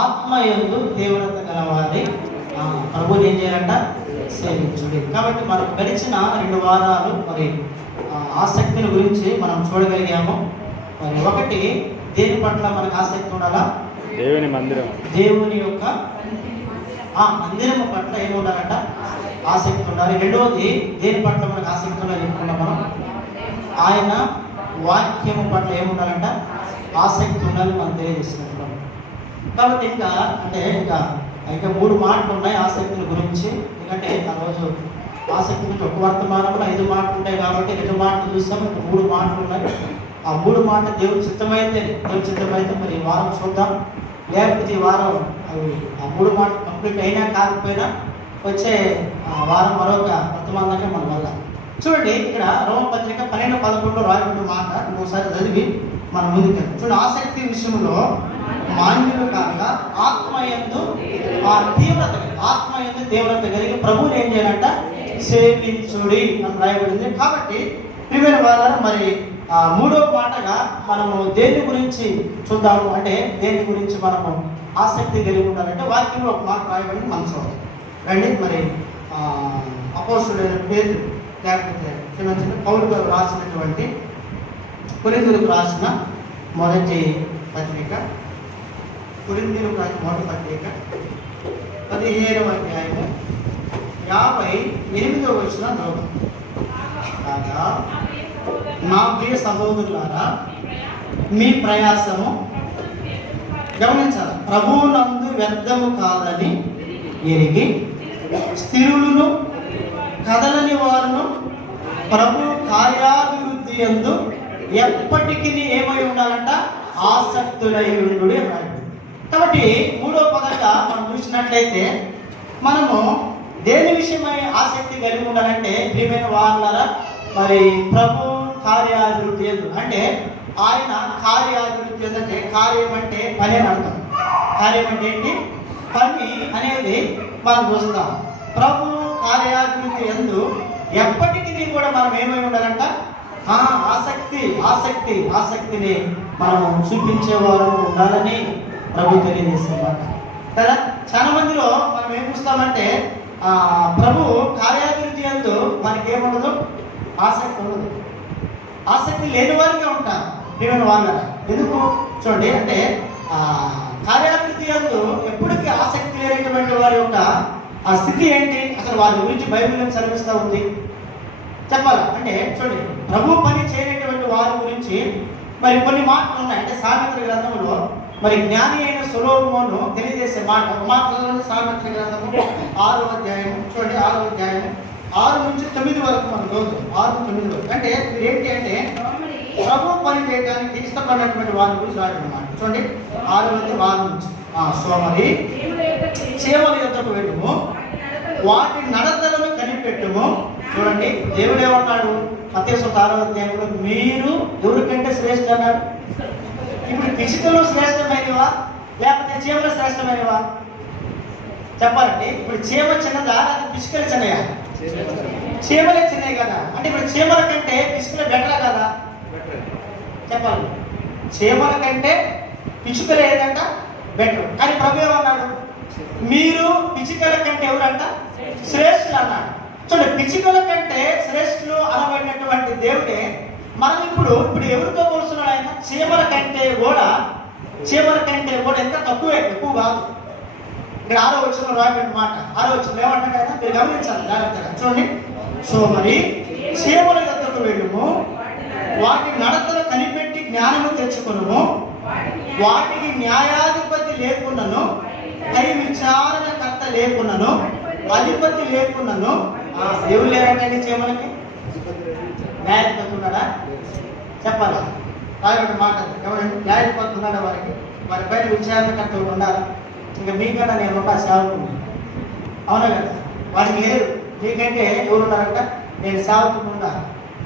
ఆత్మయందు తీవ్రత గలవారి ప్రభువుని ఏం చేయాలంట? సేవించుడి. కాబట్టి మనం గడిచిన 2 వారాలు మరి ఆసక్తిని గురించి మనం చూడగలిగాము. మరి ఒకటి, దేని పట్ల మనకు ఆసక్తి ఉండాలా? దేవుని మందిరం, దేవుని యొక్క మందిరము పట్ల ఏమి ఉండాలంట? ఆసక్తి ఉండాలి. రెండవది, దేని పట్ల మనకు ఆసక్తి ఉండాలి చెప్పుకున్నాం మనం? ఆయన వాక్యము పట్ల ఏముండాలంట? ఆసక్తి ఉండాలి మనం తెలియజేస్తున్నట్టు. కాబట్టి ఇంకా 3 మాటలు ఉన్నాయి ఆసక్తుల గురించి. ఎందుకంటే ఆ రోజు ఆసక్తి గురించి ఒక వర్తమానంలో 5 మాటలు ఉంటాయి కాబట్టి 2 మాటలు చూస్తాం. ఇంకా 3 మాటలు ఉన్నాయి. ఆ 3 మాటలు దేవుడి చిత్తమైతే మరి ఈ వారం చూద్దాం. లేకపోతే ఈ వారం అవి ఆ 3 మాటలు కంప్లీట్ అయినా కాకపోయినా వచ్చే వారం మరొక వర్తమానంగా మనం వెళ్దాం. చూడండి, ఇక్కడ రోమపత్రిక 12:11 రాయబడిన మాట ఒకసారి చదివి మనం ముందుకు. చూడండి, ఆసక్తి విషయంలో మాన్యులు కాక ఆత్మయందు తీవ్రత కలిగి ప్రభువుని ఏం చేయాలంట? సేవించుడి అని రాయబడింది. కాబట్టి ప్రియమైన వారు, మరి 3వ మాటగా మనము దేని గురించి చూద్దాము అంటే, దేని గురించి మనము ఆసక్తి కలిగి ఉండాలంటే వాక్యంలో ఒక మాట రాయబడింది మనం చూద్దాం రండి. మరి అపోస్తుడైన పేతురు లేకపోతే పౌలు గారు రాసినటువంటి కొరింథీయులకు రాసిన మొదటి పత్రిక 15వ అధ్యాయము 58వ వచనం చదువు. కాగా నా ప్రియ సహోదరులారా, మీ ప్రయాసము గమనించాలి, ప్రభువునందు వ్యర్థము కాదని ఎరిగి స్థిరులను కదలని వారును ప్రభు కార్యాభివృద్ధి యందు ఎప్పటికీ ఏమై ఉండాలంట? ఆసక్తులై ఉండుడి అన్నాడు. కాబట్టి 3వ పదంగా మనం చూసినట్లయితే మనము దేని విషయమై ఆసక్తి కలిగి ఉండాలంటే, ప్రియమైన వారులారా, మరి ప్రభు కార్యాభివృద్ధి యందు అంటే ఆయన కార్యాభివృద్ధి అంటే కార్యం అంటే పని అని అర్థం. కార్యం అంటే ఏంటి? పని అనేది మనం చూస్తాం. ప్రభు కార్యాభివృద్ధి యందు ఎప్పటికీ కూడా మనం ఏమై ఉండాలంట? ఆసక్తిని మనము చూపించేవారు ఉండాలని ప్రభు తెలియజేస్తున్నమాట కదా. చాలా మందిలో మనం ఏం చూస్తామంటే ప్రభు కార్యాభివృద్ధి యందు మనకి ఏముండదు? ఆసక్తి ఉండదు. ఆసక్తి లేని వారిగా ఉంటారు ప్రియమైన వాళ్ళ. ఎందుకు చూడండి, అంటే కార్యాభివృద్ధి యందు ఎప్పటికీ ఆసక్తి లేనటువంటి వారి యొక్క ఆ స్థితి ఏంటి? అసలు వారి గురించి బైబిల్ ఏం సెలవిస్తూ ఉంది చెప్పాలా అంటే, చూడండి, ప్రభు పని చేయనటువంటి వారి గురించి మరి కొన్ని మాటలు ఉన్నాయి. అంటే సామెతల గ్రంథంలో మరి జ్ఞాని అయిన సొలొమోను తెలియజేసే మాట, ఒక మాట సామెతల గ్రంథము 6వ అధ్యాయం చూడండి, 6వ అధ్యాయం 6 నుంచి 9 వరకు మనం చదువుతాం. 6-9 వరకు అంటే ఏంటి అంటే ప్రభు పని చేయడానికి ఇష్టపడినటువంటి వారి గురించి రాయడం. చూడండి, 6వ అధ్యాయం నుంచి సోమరి చీమల యొద్దకు వెళ్ళుము, వాటి నడతలను కనిపెట్టుము. చూడండి, దేవుడు ఏమన్నాడు? మత్తయి 6వ అధ్యాయంలో మీరు ఎవరికంటే శ్రేష్ఠ అన్నాడు. ఇప్పుడు పిచ్చుకలు శ్రేష్టమైనవా లేకపోతే చీమలు శ్రేష్టమైనవా చెప్పాలంటే, ఇప్పుడు చీమ చిన్నదా లేకపోతే పిచ్చుకలు చిన్నయా? చీమలే చిన్నవి కదా. అంటే ఇప్పుడు చీమల కంటే పిచ్చుకలు బెటరా కదా చెప్పాలి. చీమల కంటే పిచ్చుకలు ఏదంట? బెటర్. కానీ ప్రభు ఏమన్నాడు? మీరు పిచ్చుకల కంటే ఎవరంట? శ్రేష్ఠులు అన్నాడు. చూడండి, పిచ్చుకల కంటే శ్రేష్ఠులు అనబడినటువంటి దేవుడే మనం ఇప్పుడు ఎవరితో పోలుస్తున్నాడు? ఆయన చీమల కంటే కూడా ఎంత ఎక్కువ కాదు. ఇక్కడ 6వ వచనంలో రాయబడిన మాట, 6వ వచనం ఏమంటాడు ఆయన? మీరు గమనించాలి జాగ్రత్తగా. చూడండి, సో మరి చీమల యొద్దకు వెళ్ళుము, వాటి నడతలు కనిపెట్టి జ్ఞానము తెచ్చుకొనుము, వాటికి న్యాయాధిపతి లేకున్నను, కై విచారణకర్త లేకున్నను, అధిపతి లేకున్నను. దేవుడు లేరంటే చీమలకి న్యాయాధిపతి ఉన్నాడా చెప్పాలా? రాయబడిన మాట ఎవరండి? న్యాయాధిపతి ఉన్నాడా? వారి పైన విచారణకర్త ఉండాలి. ఇంకా మీకన్నా నేను ఒక సేవకుడు, అవునా కదా? వాడికి లేరు. మీకంటే ఎవరున్నారంట? నేను సేవకుడున్నా.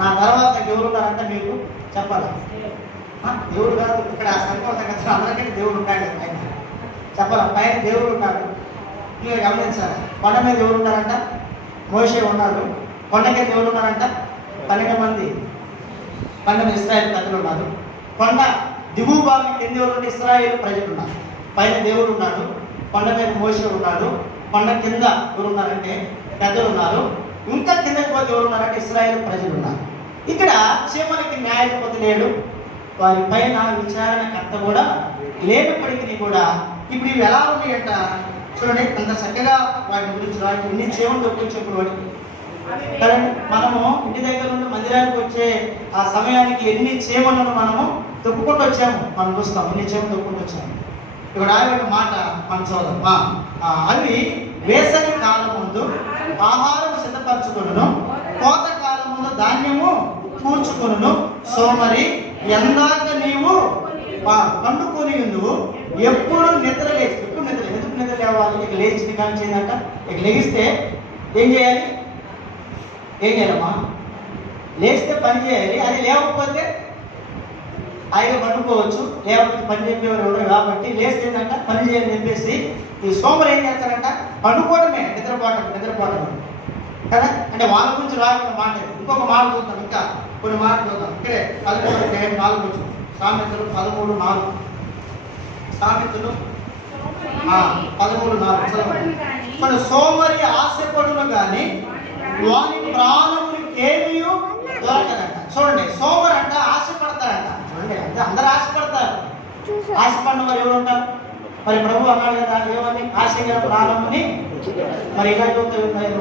నా తర్వాత ఎవరున్నారంట మీకు చెప్పాలా? దేవుడు కాదు, ఇక్కడ సంకల్పం అందరికంటే దేవుడు ఉంటాడు కదా ఆయన చెప్పాలా? పైన దేవుడు ఉన్నాడు. ఇక గమనించాలి, కొండ మీద దేవుడు ఉన్నారంట? మోషే ఉన్నాడు. కొండకే దేవుడు ఉన్నారంట? 12 మంది ఇశ్రాయేలు ప్రజలు ఉన్నారు. కొండ దిగువ భాగం కింది ఎవరు? ఇశ్రాయేలు ప్రజలు ఉన్నారు. పైన దేవుడు ఉన్నాడు, కొండ మీద మోషే ఉన్నాడు, కొండ కింద ఎవరు ఉన్నారంటే పెద్దలు ఉన్నారు, ఇంకా కిందకి పోతే ఎవరు ఉన్నారంటే ఇశ్రాయేలు ప్రజలు ఉన్నారు. ఇక్కడ చీమలకి న్యాయాధిపతి లేడు, వారి పైన విచారణకర్త కూడా లేనప్పటికీ కూడా ఇప్పుడు ఇవి ఎలా ఉన్నాయంట చూడండి. అంత చక్కగా వాటి గురించి రాజు ఇన్ని చీమలు దొక్కొచ్చేప్పుడు వాటికి కదండి. మనము ఇంటి దగ్గర నుండి మందిరానికి వచ్చే ఆ సమయానికి ఎన్ని చీమలను మనము తొక్కుకుంటూ వచ్చాము మనం చూస్తాం, ఎన్ని చీమలు తొక్కుంటూ వచ్చాము. ఇక్కడ ఆయన మాట మనం చూద్దాం. అవి వేసవి కాలం ముందు ఆహారం సిద్ధపరచుకొనును, కోత కాలం ముందు ధాన్యము కూర్చుకొనును, సోమరి ఎందాక నీవు పండుకొని ఉండు, ఎప్పుడు నిద్ర లేచి, ఎప్పుడు నిద్ర లేవాలి. ఇక లేచి కానీ చేయాలంట. ఇక లెగిస్తే ఏం చేయాలి? ఏం చేయాలమ్మా? లేస్తే పని చేయాలి. అది లేకపోతే ఆయన పండుకోవచ్చు, లేకపోతే పని చెప్పేవారు ఎవరు కాబట్టి లేస్తే ఏంటంట పని చేయాలని చెప్పేసి ఈ సోమరు ఏం చేస్తారంట? పండుకోవడమే, నిద్రపోవటం కదా. అంటే వాళ్ళ గురించి రాసిన మాట. ఇంకొక మాట చూద్దాం, ఇంకా కొన్ని మాటలు చూద్దాం. ఇక్కడే 13:4 సామెతలు 13:4. సామెతలు 13:4. మన సోమరి ఆశపడును కానీ వాని ప్రాణమునికి ఏమీ దొరకదంట. చూడండి, సోమరు అంట ఆశపడతారంట. చూడండి, అంటే అందరూ ఆశపడతారు. ఆశపడిన వారు ఎవరు ఉంటారు? మరి ప్రభు అన్నాడు కదా, ఏమని? ఆశగల ప్రాణముని మరి ఇలా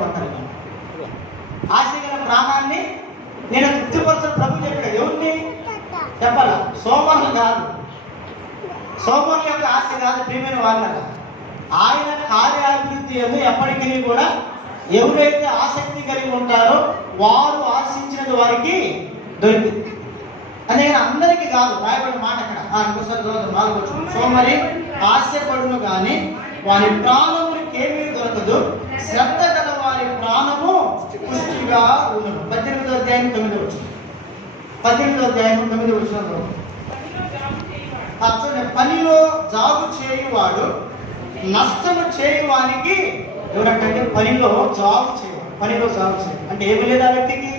అంటారు. ఆశగల ప్రాణాన్ని నేను తృప్తిపరచిన ప్రభు చెప్పాడు. ఎవరిని చెప్పాల? సోమరులు కాదు, సోమరుల యొక్క ఆశ కాదు, ప్రియమైన వాళ్ళ ఆయన కార్యాభివృద్ధి ఎప్పటికీ కూడా ఎవరైతే ఆసక్తి కలిగి ఉంటారో వారు ఆశించినది వారికి దొరికింది. అందుకని అందరికీ కాదు రాయబడిన మాట అక్కడ. సోమరి ఆశపడును కానీ వారి ప్రాణమునికి ఏమీ దొరకదు, శ్రద్ధ గల వారి ప్రాణము పుష్టిగా ఉండదు. 18వ అధ్యాయం 9వ వచనం. 18వ అధ్యాయం 9వ వచనంలో పనిలో జాగు చేయువాడు నష్టము చేయువానికి ఎవరంటే పనిలో జాబ్ చేయవాడు. పనిలో జాబ్ చేయడం అంటే ఏమి లేదా? వ్యక్తికి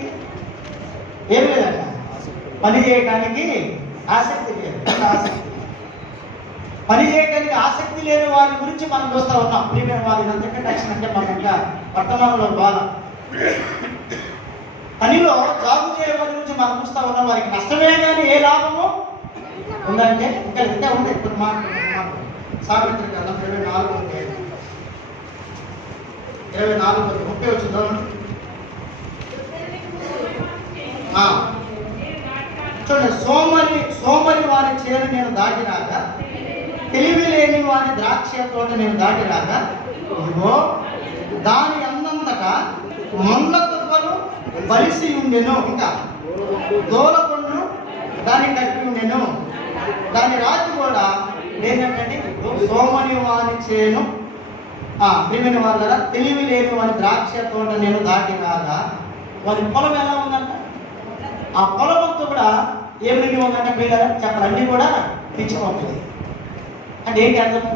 ఏమి లేదంట, పని చేయడానికి ఆసక్తి లేదు. పని చేయడానికి ఆసక్తి లేని వారి గురించి మనం చూస్తూ ఉన్నాం. ప్రియమైన వారి అంతకంటే రక్షణ అంటే మనం ఇంకా వర్తమానంలో బాధ. పనిలో జాబు చేయ వారి గురించి మనం చూస్తూ ఉన్నాం. వారికి నష్టమే కానీ ఏ లాభము ఉందంటే ఇంకా ఉంది. ఇప్పుడు సావిత్రి గ్రంథం 24:30 వచ్చిందా? చూడండి, సోమరి వారి చేను నేను దాటిరాగా, తెలివి లేని వారి ద్రాక్ష తోట నేను దాటిరాగా, ఇదిగో దాని అన్నంతటా మొండ తుప్పలు బలిసి ఉండెను, ఇంకా దోలకొండు దాన్ని కట్టి ఉండెను, దాని రాజు కూడా లేదంటే సోమరి వారి చేను ప్రియమైన వాళ్ళ తెలివి లేని వారి ద్రాక్ష తోట నేను దాటిరాగా, వారి పొలం ఎలా ఉందంట? ఆ పొలం అంతా కూడా ఏమి ఉందంటే పిల్లలు చెప్పండి కూడా పిచ్చిపోతుంది. అంటే ఏంటి అర్థము?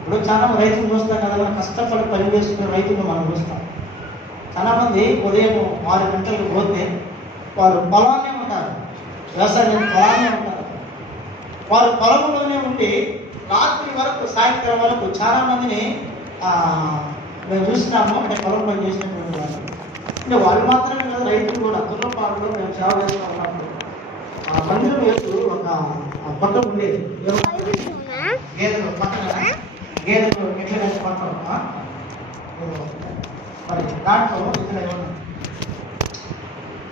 ఇప్పుడు చాలా రైతులు చూస్తాం కదా, మనం కష్టపడి పని చేసుకునే రైతులు మనం చూస్తాం. చాలామంది ఉదయం 6 గంటలకు పోతే వారు పొలాన్నే ఉంటారు, వ్యవసాయం పొలాన్నే ఉంటారు. వారు పొలంలోనే ఉండి రాత్రి వరకు, సాయంత్రం వరకు చాలా మందిని మేము చూస్తున్నాము. అంటే పొలం పని చేసినటువంటి వాళ్ళు, అంటే వాళ్ళు మాత్రమే కాదు, రైతులు కూడా. దుర్లపాడులో మేము సేవ చేస్తూ ఉన్నప్పుడు ఆ మందిరం వేస్తూ ఒక పట్ట ఉండేది. గేదెలు పక్కన గేదెలు ఎట్లా పట్టడం మరి దాంట్లో ఇక్కడ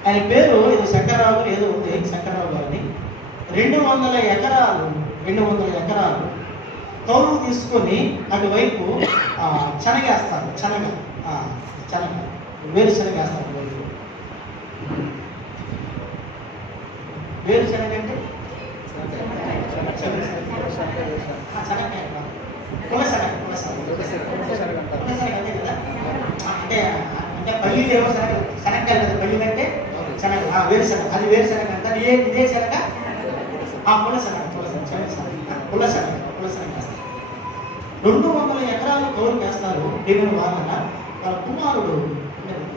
ఆయన పేరు ఇది శంకర్రావు ఏదో ఉంది, శంకర్రావు గారిని. 200 ఎకరాలు కౌలు తీసుకొని అటువైపు శనగేస్తారు. శనగ వేరుశనగ వేస్తారు. వేరుశనగ అంటే అదే కదా. అంటే పల్లి ఏమో శనగకాయలు కదా, పల్లి అంటే శనగ, వేరుశనగ. అది వేరుశనగ అంట. ఇదే శనగ పుల్లశనగ వేస్తారు. 200 ఎకరాలు కౌలు వేస్తారు. దేవుని వాళ్ళ కుమారుడు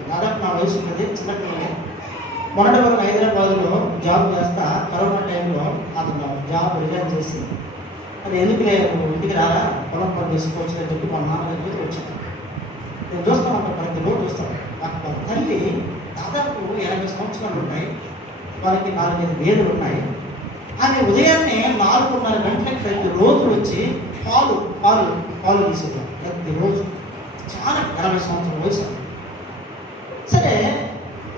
దాదాపు నా వయసు ఉన్నది, చిన్నపిల్లలే. మొన్నటి వరకు హైదరాబాద్లో జాబ్ చేస్తా, కరోనా టైంలో అతను జాబ్ రిజైన్ చేసి అది ఎందుకు లేదు ఇంటికి రారా పొలం పని చేసుకోవచ్చు అని చెప్పి మా నాన్న దగ్గరికి వచ్చాను. నేను చూస్తాను అక్కడ ప్రతి రోజు చూస్తాను. అక్కడ తల్లి దాదాపు 80 సంవత్సరాలు ఉన్నాయి, వాళ్ళకి 4-5 గేదెలు ఉన్నాయి. ఆమె ఉదయాన్నే 4:30 గంటలకు ప్రతిరోజు వచ్చి పాలు తీసేవారు ప్రతిరోజు. చాలా 80 సంవత్సరాల వయసు. సరే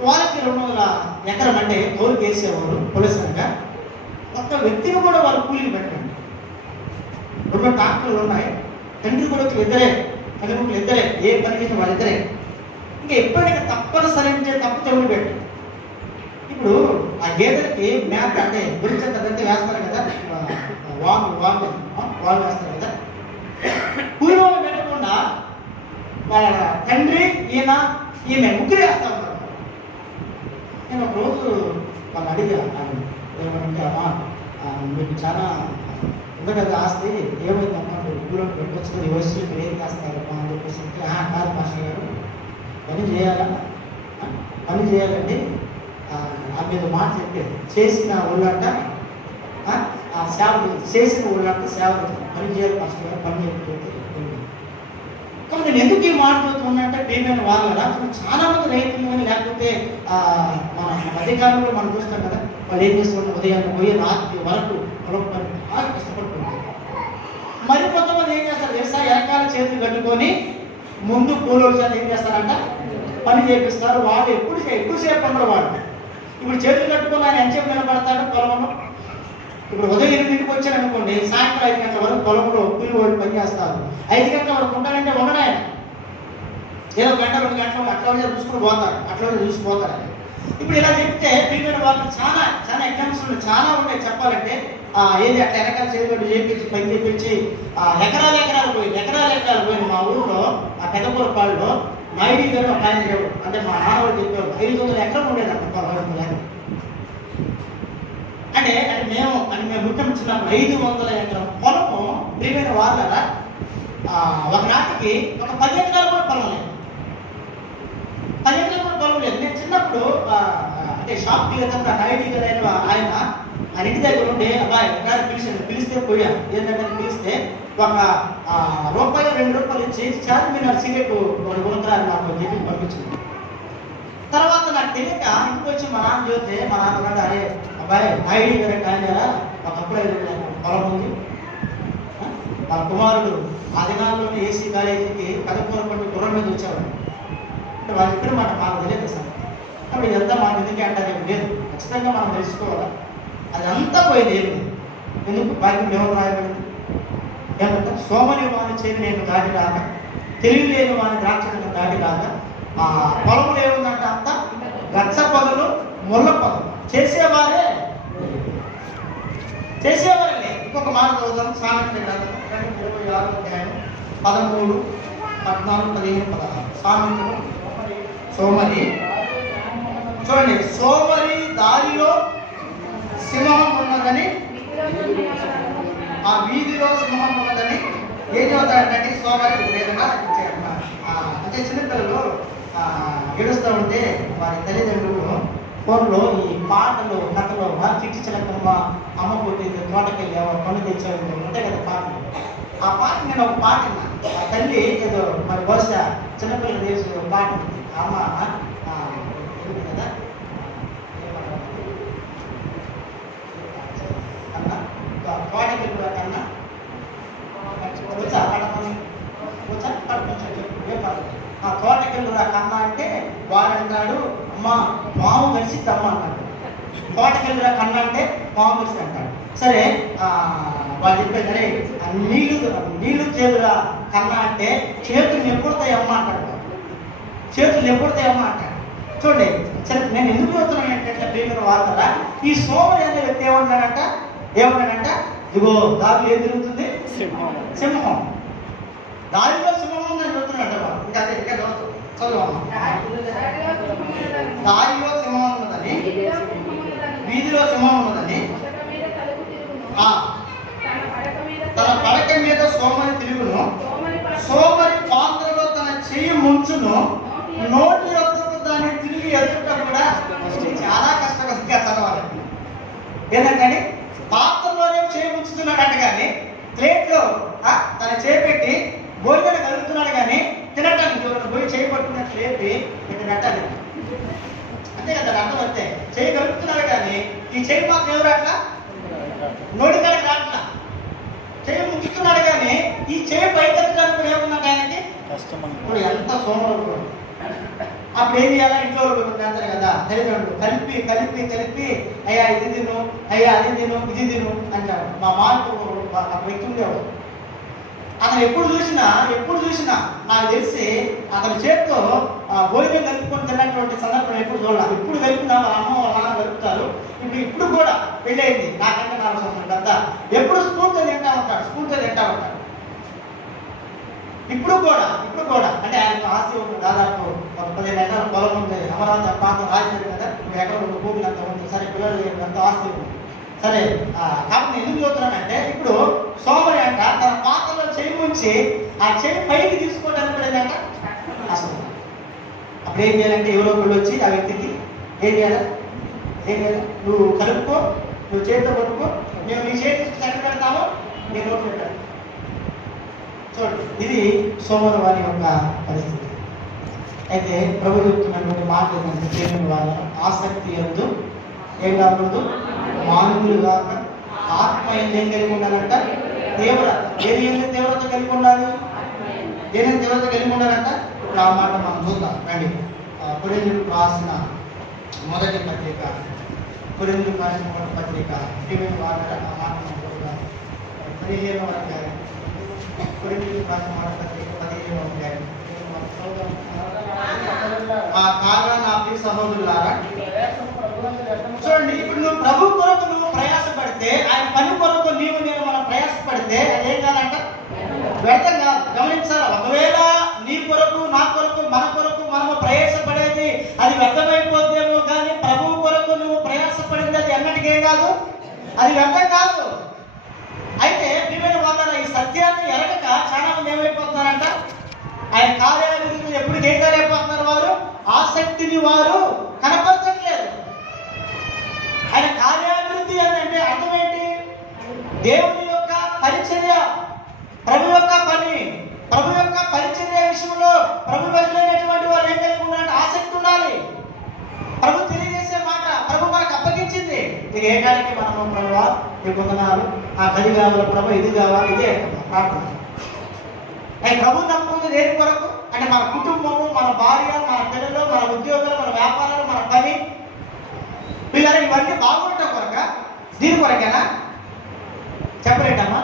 వాళ్ళకి 200 ఎకరం అంటే తోలుకి వేసేవారు పొలిసనగా. ఒక్క వ్యక్తిని కూడా వాళ్ళు కూలికి పెట్టండి. 2 ట్రాక్టర్లు ఉన్నాయి, తండ్రి కూడా ఇద్దరే, ఏ పని చేసిన వాళ్ళిద్దరే. ఇంకా ఎప్పటికీ తప్పనిసరి తప్పు తోడు పెట్టు. ఇప్పుడు ఆ గేదెలకి మ్యాప్ అంటే గురించంటే వేస్తారు కదా, వాళ్ళు వేస్తారు కదా. కూలి వాళ్ళు పెట్టకుండా వాళ్ళ తండ్రి ఈమె ముగ్గురు వేస్తా ఉంటారు. నేను ఒక రోజు వాళ్ళు అడిగాను ఏమంటే, అమ్మా మీకు చాలా ఉంది కదా ఆస్తి, ఏమైందమ్మా ఊళ్ళో పెట్టవచ్చు కదా, ఈ వయసులో మీరు ఏం చేస్తారమ్మా అని చెప్పేసి అంటే, కాదు మాస్టర్ గారు పని చేయాలండి. ఆ మీద మాట చెప్పేది చేసిన ఊళ్ళంట సేవ చేసిన ఊళ్ళంట సేవ పని చేయాలి మాస్టర్ గారు, పని చెప్పేది. కాబట్టి నేను ఎందుకు ఈ మాట చెప్తున్నా పేమెంట్ వాళ్ళరా చాలా మంది రైతులు కానీ లేకపోతే మన అధికారులు మనం చూస్తాం కదా, వాళ్ళు ఏం చేస్తున్నారు ఉదయాన్ని పోయి రాత్రి వరకు పొలం పని బాగా కష్టపడుతుంటారు. మరి కొంతమంది ఏం చేస్తారు వ్యవసాయ ఎరకాల చేతులు కట్టుకొని ముందు కూలోళ్ళు చేత ఏం చేస్తారంట పని చేపిస్తారు. వాళ్ళు ఎక్కువసేపు ఉండరు. వాళ్ళు ఇప్పుడు చేతులు కట్టుకొని ఆయన ఎంతసేపు నిలబడతాడు పొలంలో. ఇప్పుడు ఉదయం 8 వచ్చాడు అనుకోండి, సాయంత్రం 5 గంటల వరకు పొలంలో కూలి వాళ్ళు పని చేస్తారు. 5 గంటల వరకు ఉండాలంటే ఉండడాయన ఏదో 1 గంట 2 గంటలు అట్లా చూసిపోతారు. ఇప్పుడు ఇలా చెప్తే పిల్లలు వాళ్ళకి చాలా ఎగ్జామ్స్ ఉన్నాయి, చాలా ఉంటాయి చెప్పాలంటే. ఏది అట్లా ఎరకాల చేతులు చేయించి పని చేయించి ఎకరాలు పోయింది. మా ఊళ్ళో ఆ పెద్దపూరపాడులో నాయుడు గారు ఒక ఆయన లేవు, అంటే మా నాన్నవాళ్ళు చెప్పారు 500 ఎకరం ఉండేదంట పొలం. అంటే మేము ముఖ్యం చిన్నప్పుడు 500 ఎకరం పొలము ప్రియమైన వాళ్ళ ఒక నాటికి ఒక 10 ఎకరాలు కూడా పొలం లేదు. 10 ఎకరాలు కూడా పొలం లేదు. నేను చిన్నప్పుడు అంటే షాప్ దిగేటప్పుడు నాయుడు గారు ఆయన ఇంటి దగ్గర ఉంటే అబ్బాయి పిలిస్తే పోయా. ఏంటంటే పిలిస్తే ఒక ₹1-2 ఇచ్చి చార్మినార్ సిగరెట్ కొనుక్కరాని నాకు చెప్పి పంపించింది. తర్వాత నాకు తెలియక ఇంటికి వచ్చి మా నాన్న చూస్తే మా నాన్న అరే అబ్బాయి నాయుడు గారు ఆయన ఒకప్పుడు 5 పొలం ఉంది. మా కుమారుడు ఆ దినాల్లోనే ఏసీ కాలేజీకి కదపూరపడి గుర్రం మీద వచ్చేవాడు. అంటే వాళ్ళు చెప్పిన మాట మాకు తెలియదు సార్. కాబట్టి ఇదంతా మాకు ఎందుకే అంటారు లేదు, ఖచ్చితంగా మనం తెలుసుకోవాలి. అదంతా పోయింది. ఎందుకు వాక్యం ఎవరు రాయబడింది ఏమంటే, సోమని వాని చేతి నేను దాటి రాక, తెలివి లేని వాని ద్రాక్షను దాటి రాక, ఆ పొలములు ఏముందంటే అంత గచ్చ పొదలు ముళ్ళ పొదలు చేసేవారే. ఇంకొక మాట చదువుతాం. సామెతల గ్రంథం 26వ అధ్యాయం 13, 14, 15, 16. సామెతలు సోమరి చూడండి. సోమరి దారిలో సింహం ఉన్నదని, ఆ వీధిలో సింహం ఉన్నదని ఏం చదువుతారంటే సోమరి లేదన్నా అంటే చిన్నపిల్లలు ఏడుస్తూ ఉంటే వారి తల్లిదండ్రులు ఫోన్లో ఈ పాటలు కథలు చిట్టి చిలకమ్మ అమ్మ పుట్టింది తోటకెళ్ళి పనులు తెచ్చేవి ఉంటాయి కదా పాటలు. ఆ పాట నేను ఒక పాట విన్నా. ఆ తల్లి ఏదో మరి బహుశా చిన్నపిల్లలు చేసే పాట ఉంది. అమ్మ కదా అన్న తోటకెళ్ళి కన్నా ఆ తోటకెళ్ళి కన్నా అంటే వాడు అంటాడు అమ్మ పాము కలిసి తమ్మ అన్నాడు. తోటకెళ్ళి కన్నా అంటే పాము కలిసి అంటాడు. సరే వాళ్ళు చెప్పేది సరే నీళ్లు చేతుల కన్నా అంటే చేతులు ఎప్పుడుతాయి అమ్మ అంటాడు. చూడండి నేను ఎందుకు చెప్తున్నాను ఏంటంటే ప్రియమైన వార్తలా ఈ సోమరి అనే వ్యక్తి ఏమన్నాడంట ఇదిగో దారిలో ఏం తిరుగుతుంది సింహం. దారిలో సింహం ఉందని చెప్తున్నాడు. ఇంకా అదే ఇక్కడ చదువు. దారిలో సింహం ఉన్నదని, వీధిలో సింహం ఉన్నదని, తన పడక మీద సోమరి తిరుగును, సోమరి పాత్రలో తన చెయ్యి ముంచును, నోటి యొక్కకు దాన్ని తిరిగి ఎదుట కూడా. చాలా కష్టంగా చదవాలి. ఏంటంటే పాత్రలోనే చేయి ముంచుతున్నాడంట కానీ ప్లేట్లో తన చేపెట్టి భోజనం కలుగుతున్నాడు కానీ తినటానికి పోయి చేయి పట్టుకున్నట్టు లేపి ఇక్కడ పెట్టాలి. అంతే కదా అర్థం. అంతే చేయి కలుగుతున్నాడు కానీ ఈ చేయి మాకు ఎవరు అట్లా నోటికాడికి రాట్లా. చేయి ముగిస్తున్నాడు కానీ ఈ చేయి పైకెత్తడానికి ఏమున్నది ఆయనకి ఇప్పుడు ఎంత సోమరు. అప్పుడు ఏం చేయాలా? ఇంట్లో అంటారు కదా తల్లిదండ్రులు కలిపి కలిపి కలిపి అయ్యా ఇది తిను, అయ్యా అది తిను, ఇది తిను అంటాడు. మా మార్పు ఒక వ్యక్తి ఉండేవాడు. అతను ఎప్పుడు చూసినా నాకు తెలిసి అతని చేతితో భోజనం కలుపుకొని తిన్నటువంటి సందర్భం ఎప్పుడు చూడాలి. ఇప్పుడు కలుపుతున్నా వాళ్ళ అమ్మ వాళ్ళ నాన్న కలుపుతారు. ఇప్పుడు కూడా పెళ్ళయింది నాకంటే 4 సంవత్సరాలు పెద్ద. ఎప్పుడు స్పూన్తో తింటా ఉంటాడు. ఇప్పుడు కూడా అంటే ఆయనకు ఆస్తి ఉంది. దాదాపు ఒక 15 ఎకరాల పొలం ఉంది. అమరావతి ప్రాంతం రాజధాని కదా, ఇప్పుడు ఎకరాలు భూములు అంత ఉంది. సరే పిల్లలు ఎంత ఆస్తి ఉంది. సరే కాబట్టి ఎందుకు చదువుతున్నానంటే ఇప్పుడు సోమరి అంట తన పాత్రలో చేయి ఉంచి ఆ చేయి పైకి తీసుకోవడానికి ఏంటంట అసలు. అప్పుడు ఏం చేయాలంటే ఎవరో ఒకళ్ళు వచ్చి ఆ వ్యక్తికి ఏం చేయాలి? నువ్వు కలుపుకో, నువ్వు చేతితో పట్టుకో, మేము నీ చేతి తీసుకుని ఎక్కడ పెడతామో నీ నోట్లు పెట్టాలి. చూడండి, ఇది సోమరు వారి యొక్క పరిస్థితి. అయితే ప్రభు చెప్తున్నటువంటి మాట ఏంటంటే దేవుని వాళ్ళ ఆసక్తి ఎందు ఏం కాకూడదు, మానవులు కాక ఆత్మ ఏం కలిగి ఉండాలంట? దేవత కలిగి ఉండాలి. ఏదైనా దేవత కలిగి ఉండాలంట. ఇప్పుడు ఆ మాట మనం చూద్దాం రండి. కొరింథీయులకు రాసిన మొదటి పత్రిక దేవుని వాళ్ళ ఆ మాట మనం చూద్దాం. 15వ అధ్యాయం కొరింథీయులకు రాసిన మొదటి పత్రిక 15వ అధ్యాయం. కాగా నా ప్రియ సహోదరులారా, చూడండి, ఇప్పుడు నువ్వు ప్రభు కొరకు నువ్వు ప్రయాసపడితే, ఆయన పని కొరకు నేను మనం ప్రయాసపడితే అదేం కాదంట? వ్యర్థం కాదు. గమనించాలి. ఒకవేళ నీ కొరకు నా కొరకు మన కొరకు మనము ప్రయాసపడేది అది వ్యర్థమైపోద్దేమో, కానీ ప్రభు కొరకు నువ్వు ప్రయాసపడింది అది ఎన్నటికేం కాదు, అది వ్యర్థం కాదు. అయితే ప్రియమైన వాళ్ళ ఈ సత్యాన్ని ఎరగక చాలా మంది ఏమైపోతున్నారంట? ఆయన కార్యాలయం ఎప్పుడు ఏం కాలేకపోతున్నారు? వారు ఆసక్తిని వారు కనపరచట్లేదు. ఆయన కార్యాభివృద్ధి అని అంటే అర్థం ఏంటి? దేవుని యొక్క పరిచర్య, ప్రభు యొక్క పని, ప్రభు యొక్క పరిచర్య విషయంలో ప్రభు వెళ్ళినటువంటి వారు ఏం కలిగి ఉండాలంటే ఆసక్తి ఉండాలి. ప్రభు తెలియజేసే మాట ప్రభు మనకు అప్పగించింది. ఇది ఏ కాడికి మనము ప్రభు ఈ పొందనాలు, ఆ గది కావాలి ప్రభు, ఇది కావాలి, ఇదే ప్రార్థన. ప్రభు నమ్ముకుంది దేని కొరకు అంటే మన కుటుంబము, మన భార్య, మన పిల్లలు, మన ఉద్యోగాలు, మన వ్యాపారాలు, మన పని, పిల్లలు ఇవన్నీ బాగుండటం కొరక, దీని కొరకేనా? చెప్పలేటమ్మా.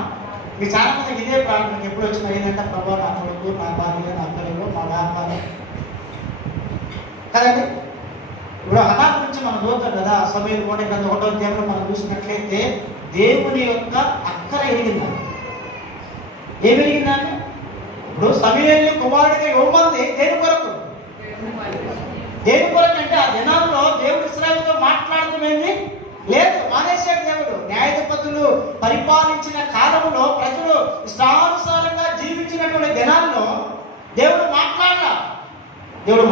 మీ చాలా మందికి ఇదే ప్రాబ్లం ఎప్పుడు వచ్చినా ఏంటంటే ప్రభు నా కొడుకు, నా భార్య, నా పిల్లలు, మా వ్యాపారం కదండి. ఇప్పుడు హఠాత్ నుంచి మనం చూద్దాం కదా, సమయం 1:1 అధ్యాయంలో మనం చూసినట్లయితే దేవుని యొక్క అక్కర ఎరిగిందండి. ఏమి ఎరిగిందండి? ఇప్పుడు సమూయేలు కుమారుడిగా ఇవ్వమంది దేని కొరకు అంటే ఆ దినాల్లో దేవుడు ఇశ్రాయేలుతో మాట్లాడటమేంది లేదు, మానేశాడు దేవుడు. న్యాయాధిపతులు పరిపాలించిన కాలంలో ప్రజలు ఇష్టానుసారంగా జీవించినటువంటి దినాల్లో దేవుడు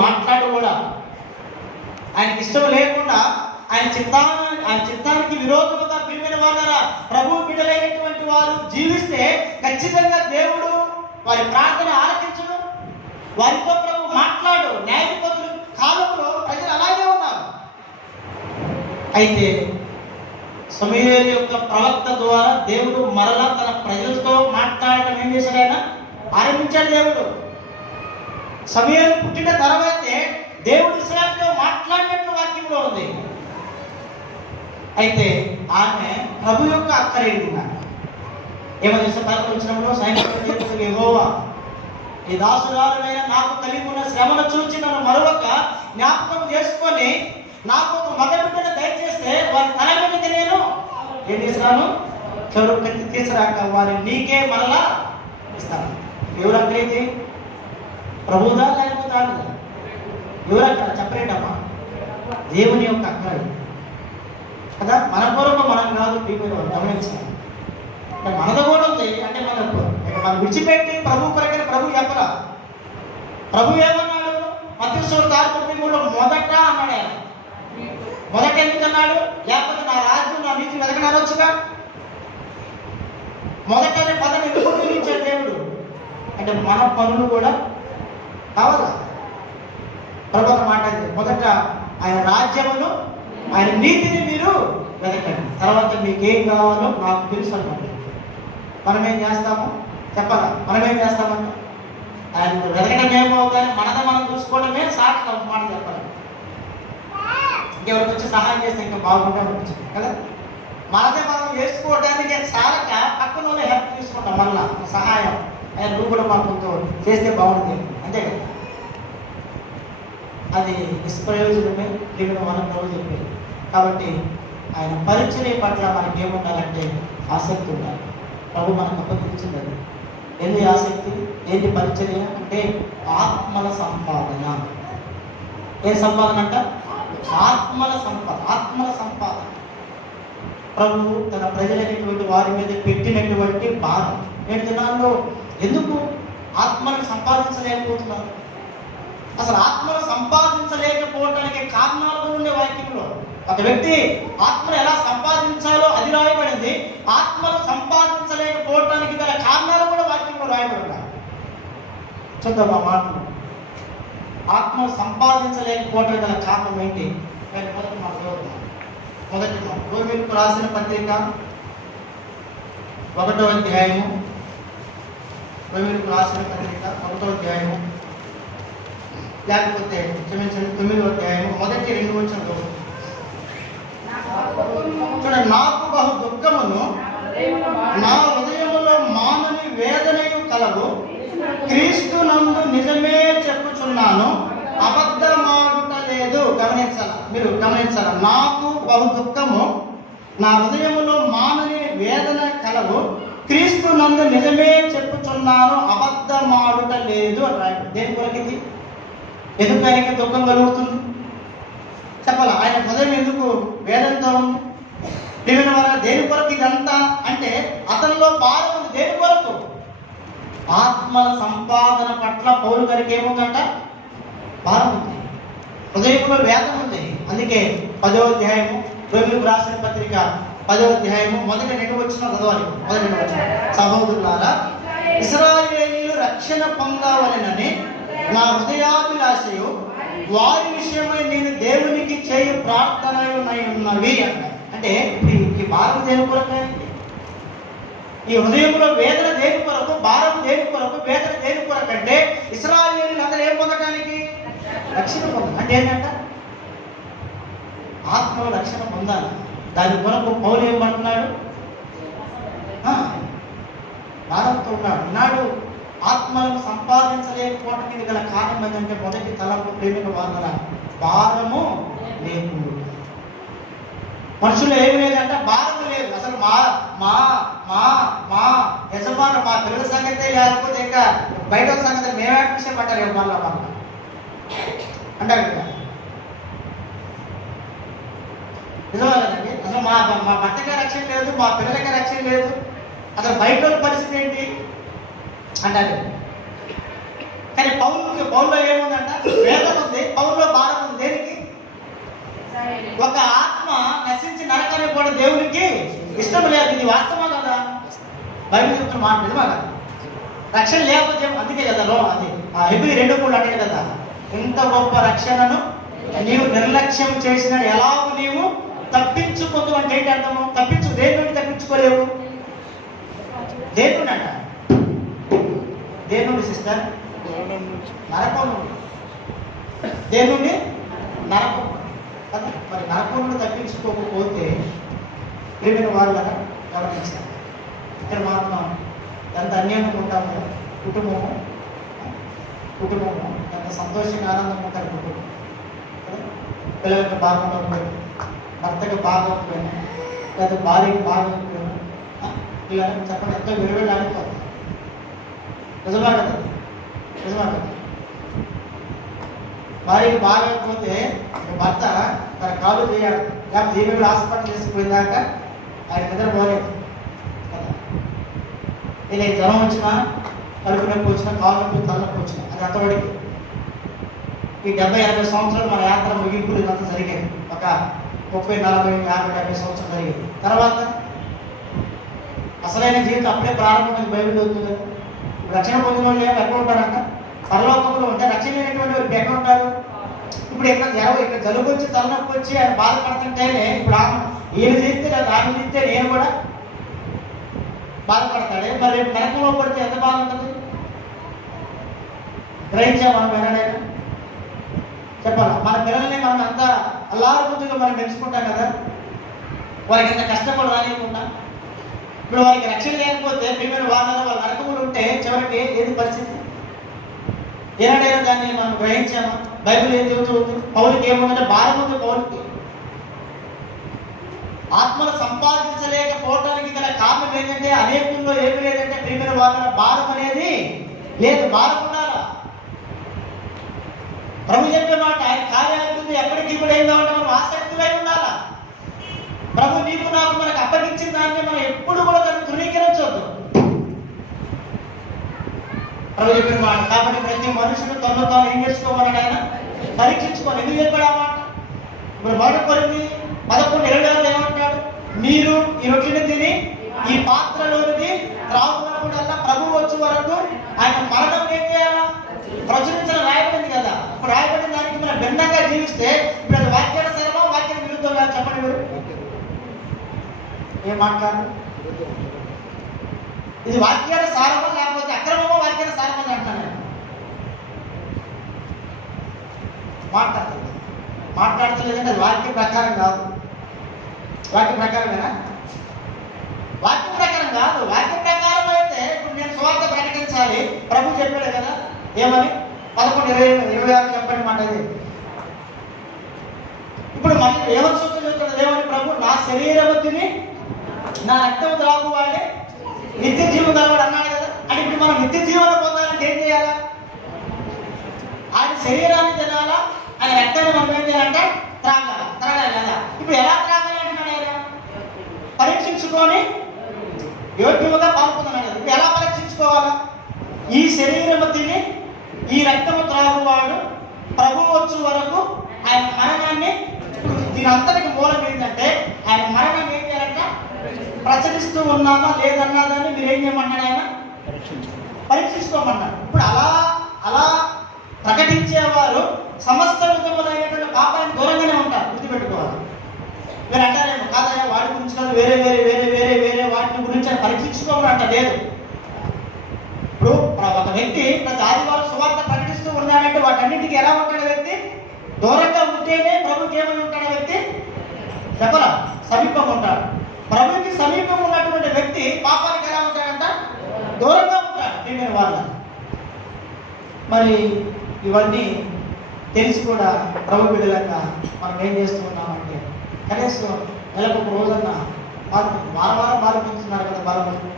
మాట్లాడు కూడా ఆయనకి ఇష్టం లేకుండా ఆయన చిత్తానికి విరోధముగా ప్రియమైన వాళ్ళరా ప్రభు బిడ్డలైనటువంటి వారు జీవిస్తే ఖచ్చితంగా దేవుడు వారి ప్రార్థన ఆలకించడు, వారితో ప్రభు మాట్లాడు. న్యాయాధిపతుల కాలంలో ప్రజలు అలాగే ఉన్నారు. అయితే సమూయేలు యొక్క ప్రవక్త ద్వారా దేవుడు మరలా తన ప్రజలతో మాట్లాడటం ఏం చేశాడు? ఆయన ఆరంభించాడు. దేవుడు సమూయేలు పుట్టిన తర్వాతే దేవుడు ఇశ్రాయేలుతో మాట్లాడినట్లు వాక్యంలో ఉంది. అయితే ఆమె ప్రభు యొక్క అక్కర ఎరిగింది. ఏమో చేసే పదకొండు వచ్చినప్పుడు సైనికులు యెహోవా ఈ దాసురాలైన నాకు కలిగి ఉన్న శ్రమను చూచి నన్ను మరొక జ్ఞాపకం చేసుకొని నాకు ఒక మగ బిడ్డను దయచేస్తే వారి తన బిడ్డకి నేను ఏం చేసినాను? చెడు కత్తి తీసుకురాక వారిని నీకే మరలా ఇస్తాను. ఎవరు అక్కడైతే ప్రభుదా లేకపోతే ఎవరు అక్కడ చెప్పలేటమ్మా? దేవుని యొక్క అక్కడ కదా. మన కొరకు మనం కాదు పీపుల్ గమనించాలి. మనది కూడా ఉంది అంటే మనం విడిచిపెట్టి ప్రభు కొరకని ప్రభు చెప్పరా? ప్రభు ఏమన్నాడు? మత్తయి 6:13 మొదట అన్నాడు. ఆయన మొదట ఎందుకన్నాడు? లేకపోతే నా రాజ్యం నా నీతి వెతకనవచ్చుగా. మొదట అనే పదం ఎందుకు ఉపయోగించాడు దేవుడు అంటే మన పనులు కూడా కావాలా. ప్రభు మాట్లాడింది మొదట ఆయన రాజ్యమును ఆయన నీతిని మీరు వెతకండి, తర్వాత మీకేం కావాలో నాకు తెలుసు అన్నమాట. మనం ఏం చేస్తాము చెప్పాలా? మనం ఏం చేస్తామంటే ఆయన వెతకడం ఏమో కానీ మనదే మనం చూసుకోవడమే సాక్షి మాట చెప్పాలి. ఇంకెవరికి వచ్చి సహాయం చేస్తే ఇంకా బాగుంటుంది కదా. మనదే మనం చేసుకోవడానికి చాలక పక్కన హెల్ప్ తీసుకుంటాం, మళ్ళా సహాయం ఆయన నువ్వు కూడా మాకు చేస్తే బాగుంటుంది అంతే కదా. అది నిష్ప్రయోజనమే దేవుడు మనం ప్రభు చెప్పేది. కాబట్టి ఆయన పరిచర్య పట్ల మనకి ఏముండాలంటే ఆసక్తి ఉండాలి. ప్రభు మనకు అప్పగించింది అది. ఏంది ఆసక్తి, ఏంటి పరిచర్య అంటే ఆత్మల సంపాదన. ఏ సంపాదన అంట? ఆత్మల సంపాదన. ఆత్మల సంపాదన ప్రభు తన ప్రజలైనటువంటి వారి మీద పెట్టినటువంటి భారం. నేటి దినాల్లో ఎందుకు ఆత్మను సంపాదించలేకపోతున్నారు? అసలు ఆత్మను సంపాదించలేకపోవడానికి కారణాలు ఉండే వాక్యంలో ఒక వ్యక్తి ఆత్మను ఎలా సంపాదించాలో అది రాయబడింది. ఆత్మను సంపాదించలేకపోవడానికి గల కారణాలు కూడా వాక్యంలో రాయబడి ఉన్నాయి. చూద్దాం ఆ మాటలు. ఆత్మను సంపాదించలేకపోవడానికి గల కారణం ఏంటి? మొదటి రోమీయులకు రాసిన పత్రిక 1వ అధ్యాయము. రోమీయులకు రాసిన పత్రిక 1వ అధ్యాయము లేకపోతే క్షమించండి 9వ అధ్యాయము మొదటి 2 వచనాలు చూడండి. నాకు బహు దుఃఖమును నా హృదయములో మానని వేదనయు కలవు, క్రీస్తు నందు నిజమే చెప్పుచున్నాను, అబద్ధమాడుట లేదు. మీరు గమనించాల. నాకు బహు దుఃఖము నా హృదయములో మానని వేదన కలవు, క్రీస్తు నందు నిజమే చెప్పుచున్నాను, అబద్ధమాడుట లేదు అని రాయబడి. దేని కొరకు ఇది? ఎందుకు ఆయనకి దుఃఖం కలుగుతుంది చెప్పాల? ఆయన హృదయం ఎందుకు వేదంతో ఉంది? దేవుని వల్ల దేని కొరకు ఇదంతా అంటే అతనిలో భారం ఉంది. దేని కొరకు? ఆత్మల సంపాదన పట్ల పౌలు గారికి ఏముందంట? భారం ఉంది, హృదయంలో వేదన ఉంది. అందుకే 10వ అధ్యాయము రోమీయులకు రాసిన పత్రిక 10వ అధ్యాయము మొదటి 2 వచనాలు చదవాలి. మొదటి 2 వచనాలు. సహోదరులారా, ఇశ్రాయేలీయులు రక్షణ పొందవలెనని నా హృదయాభిలాషయు వారి విషయమై నేను దేవునికి చేయు ప్రార్థనయునై ఉన్నవి అన్నాడు. అంటే ఈ భారం దేని కొరకు? ఈ హృదయంలో వేదన దేని కొరకు? భారం దేని కొరకు? వేదన దేని కొరకు అంటే ఇశ్రాయేలీయులు అందరూ ఏం పొందడానికి? రక్షణ పొందాలి. అంటే ఏంటంట? ఆత్మలో రక్షణ పొందాలి. దాని కొరకు పౌలు ఏం పడుతున్నాడు? భారంతో ఉన్నాడు. ఈనాడు ఆత్మలను సంపాదించలేకపోవడానికి గల కారణం ఏంటంటే మొదటి తలంపు ప్రేమిక వాదన భారము లేకుండా. మనుషులు ఏమి లేదంటే భారం లేదు. అసలు మా మా మా మా యజమాను మా పిల్లల సంగతే లేకపోతే ఇంకా బయట సంగతి మేమే విషయం అంటారు మళ్ళా మళ్ళా అంటారు కదా. నిజమా కదండి? అసలు మా మా భర్తకే రక్షణ లేదు, మా పిల్లలకే రక్షణ లేదు, అసలు బయట పరిస్థితి ఏంటి అంటారు. కానీ పౌల్లో ఏముందంట? వేదన ఉంది, పౌల్లో భారం ఉంది. దేనికి? ఒక ఆత్మ నశించి నరకానికి కూడా దేవునికి ఇష్టం లేదు. ఇది వాస్తవా కదా? బైబిల్ చెప్తున్న మాట నిజమా కదా? రక్షణ లేకపోతే అందుకే కదా అది హెబ్రీ 2:3 అంటే కదా, ఇంత గొప్ప రక్షణను నీవు నిర్లక్ష్యం చేసిన ఎలాగో నీవు తప్పించుకోదు అంటే ఏంటి అర్థము? దేని నుండి తప్పించుకోలేవు? దేని నుండి అంట? దేని నుండి సిస్టర్? నరకం నుండి. దేని నుండి? నరకం. మరి నరకం నుండి తప్పించుకోకపోతే ప్రేమిన వాళ్ళు కదా గమనించాలి. ఇక్కడ మనం ఎంత అన్యాయంగా ఉంటాము. కుటుంబము ఎంత సంతోషంగా ఆనందంగా ఉంటారు కుటుంబం. పిల్లలకి బాగుండకపోయినా, భర్తకి బాగోకపోయినా, లేదా భార్యకి బాగోకపోయినా ఇలా చెప్పండి ఎంతో విలువలు ఆడిపోతుంది. నిజమా కదా? భార్యకి బాగోకపోతే భర్త తన కాలు చేయాలి, లేకపోతే జీవితంలో హాస్పిటల్ చేసుకుపోయేదాక ఆయన నిద్ర పోలేదు కదా. నేను జ్వరం వచ్చినా, కడుపు నొప్పి వచ్చినా, కాలు నొప్పి, తలనొప్పి వచ్చినా అది అంతవరకు. ఈ 70-80 సంవత్సరాలు మన యాత్ర ముగింపులు ఇదంతా జరిగేది. ఒక 30-40-50 సంవత్సరాలు జరిగేది. తర్వాత అసలైన జీవితం అప్పుడే ప్రారంభమైంది. బైబిల్ చదువుతుంది. రక్షణ పొందిన వాళ్ళు ఎక్కడ ఉంటారంట? పరలోకంలో ఉంటే రక్షణ లేనటువంటి వాళ్ళు ఎక్కడ ఉంటారు? ఇప్పుడు ఇక్కడ జలుబు వచ్చి తలనొప్పి వచ్చి ఆయన బాధపడుతుంటేనే ఇప్పుడు ఈయన చేస్తే ఆమె చేస్తే నేను కూడా బాధపడతాడే. మరి రేపు నరకంలో పడితే ఎంత బాధ ఉంటుంది? గ్రహించా మనం వినడైనా చెప్పాలి. మన పిల్లల్ని మనం అంత అల్లారుముద్దుగా మనం పెంచుకుంటాం కదా, వారికి ఎంత కష్టం కూడా రానివ్వకుండా. ఇప్పుడు వారికి రక్షణ లేకపోతే ప్రియమైన వాళ్ళలో వాళ్ళ నరకములు ఉంటే చివరికి ఏది పరిస్థితి? ఏనాడైనా దాన్ని మనం గ్రహించామా? బైబిల్ ఏం చెబుతుంది? పౌలుకి ఏముందంటే భారం ఉంది. పౌలుకి ఆత్మను సంపాదించలేకపోవడానికి గల కారణం ఏంటంటే అనేకుల్లో ఏమి లేదంటే ప్రియమైన వాళ్ళ భారం అనేది లేదు. భారం ఉండాలా? ప్రభు చెప్పే మాట ఆయన కార్యాలకి ఎప్పటికీ కూడా ఏం కావాలంటే మనం ఆసక్తులై ఉండాలా. ప్రభు నీకు నాకు మనకు అప్పగించిన దాన్ని మనం ఎప్పుడు కూడా దాన్ని ధృవీకరించవద్దు. ప్రభు చెప్పిన మాట. కాబట్టి ప్రతి మనుషుడు తను తాను ఏం చేసుకోమన్నాడు? ఆయన పరీక్షించుకోవాలి. ఎందుకు చెప్పాడు ఆ మాట? ఇప్పుడు మొదటి కొరింథీ 11:26 ఏమంటాడు? మీరు ఈ రొట్టెని తిని ఈ పాత్రలోనిది త్రాగునప్పుడల్లా ప్రభు వచ్చే వరకు ఆయన మరణం ఏం చేయాలా? ప్రచురించిన రాయబడింది కదా. ఇప్పుడు రాయబడిన దానికి మనం భిన్నంగా జీవిస్తే ఇప్పుడు అది వాక్యానుసారమా వాక్యం విరుద్ధంగా? చెప్పండి మీరు ఏం మాట్లాడు? ఇది వాక్యానుసారమా లేకపోతే అక్రమమా వాక్యానుసారమా అని అంటున్నాను నేను. మాట్లాడతలేదంటే అది వాక్య ప్రకారం కాదు. వాక్య ప్రకారమేనా? వాక్య ప్రకారం కాదు. వాక్య ప్రకారం అయితే ఇప్పుడు నేను సువార్త ప్రకటించాలి. ప్రభు చెప్పాడు కదా ఏమని? 11:26 చెప్పండి మాట ఇది. ఇప్పుడు మళ్ళీ ఏమని సూచన చెప్తాడు? ఏమని? ప్రభు నా శరీరము తిని నా రక్తం త్రాగువాడే నిత్య జీవం కలవాడు అన్నాడు కదా. అంటే ఇప్పుడు మనం నిత్య జీవనం పొందాలంటే ఏం చేయాలా? ఆయన శరీరాన్ని తినాలా, ఆయన రక్తాన్ని మనం ఏం చేయాలంటే త్రాగాలి కదా. ఇప్పుడు ఎలా త్రాగాలి అంటున్నాడు ఆయన? పరీక్షించుకొని యోగ్యముగా పాల్పొందన్నాడు. ఇప్పుడు ఎలా పరీక్షించుకోవాలా? ఈ శరీరము తిని ఈ రక్తము త్రాగువాడు ప్రభు వచ్చు వరకు ఆయన మరణాన్ని, దీని అంతటికి మూలం ఏంటంటే ఆయన మరణం ఏం చేయాలంట? ప్రచురిస్తూ ఉన్నామా లేదన్నదాన్ని మీరు ఏం చేయమన్నాడు? ఆయన పరీక్షించుకోమన్నాడు. ఇప్పుడు అలా ప్రకటించేవారు సమస్త విధములైనటువంటి పాపానికి దూరంగానే ఉంటారు. గుర్తుపెట్టుకోవాలి. మీరు అంటారేమో కాదయ్యా వాటి గురించి కాదు, వేరే వేరే వేరే వేరే వేరే వాటి గురించి అని పరీక్షించుకోమని అంట లేదు. ఇప్పుడు ఒక వ్యక్తి ప్రతి ఆదివారం సువార్త ప్రకటిస్తూ ఉన్నాడంటే వాటన్నింటికి ఎలా ఉంటాడు వ్యక్తి? దూరంగా ఉంటేనే ప్రభుకి ఏమని ఉంటాడు వ్యక్తి? చెప్పరా? సమీపంగా ఉంటాడు. ప్రభుకి సమీపంగా ఉన్నటువంటి వ్యక్తి పాపానికి ఎలా ఉంటాడంట? దూరంగా ఉంటాడు. ప్రియమైన వాళ్ళ మరి ఇవన్నీ తెలిసి కూడా ప్రభు బిడ్డలంగా మనం ఏం చేస్తున్నామంటే కనీసం నెలకు ఒక రోజన్నా వారం పాల్గొంటున్నారు కదా. బాలబడి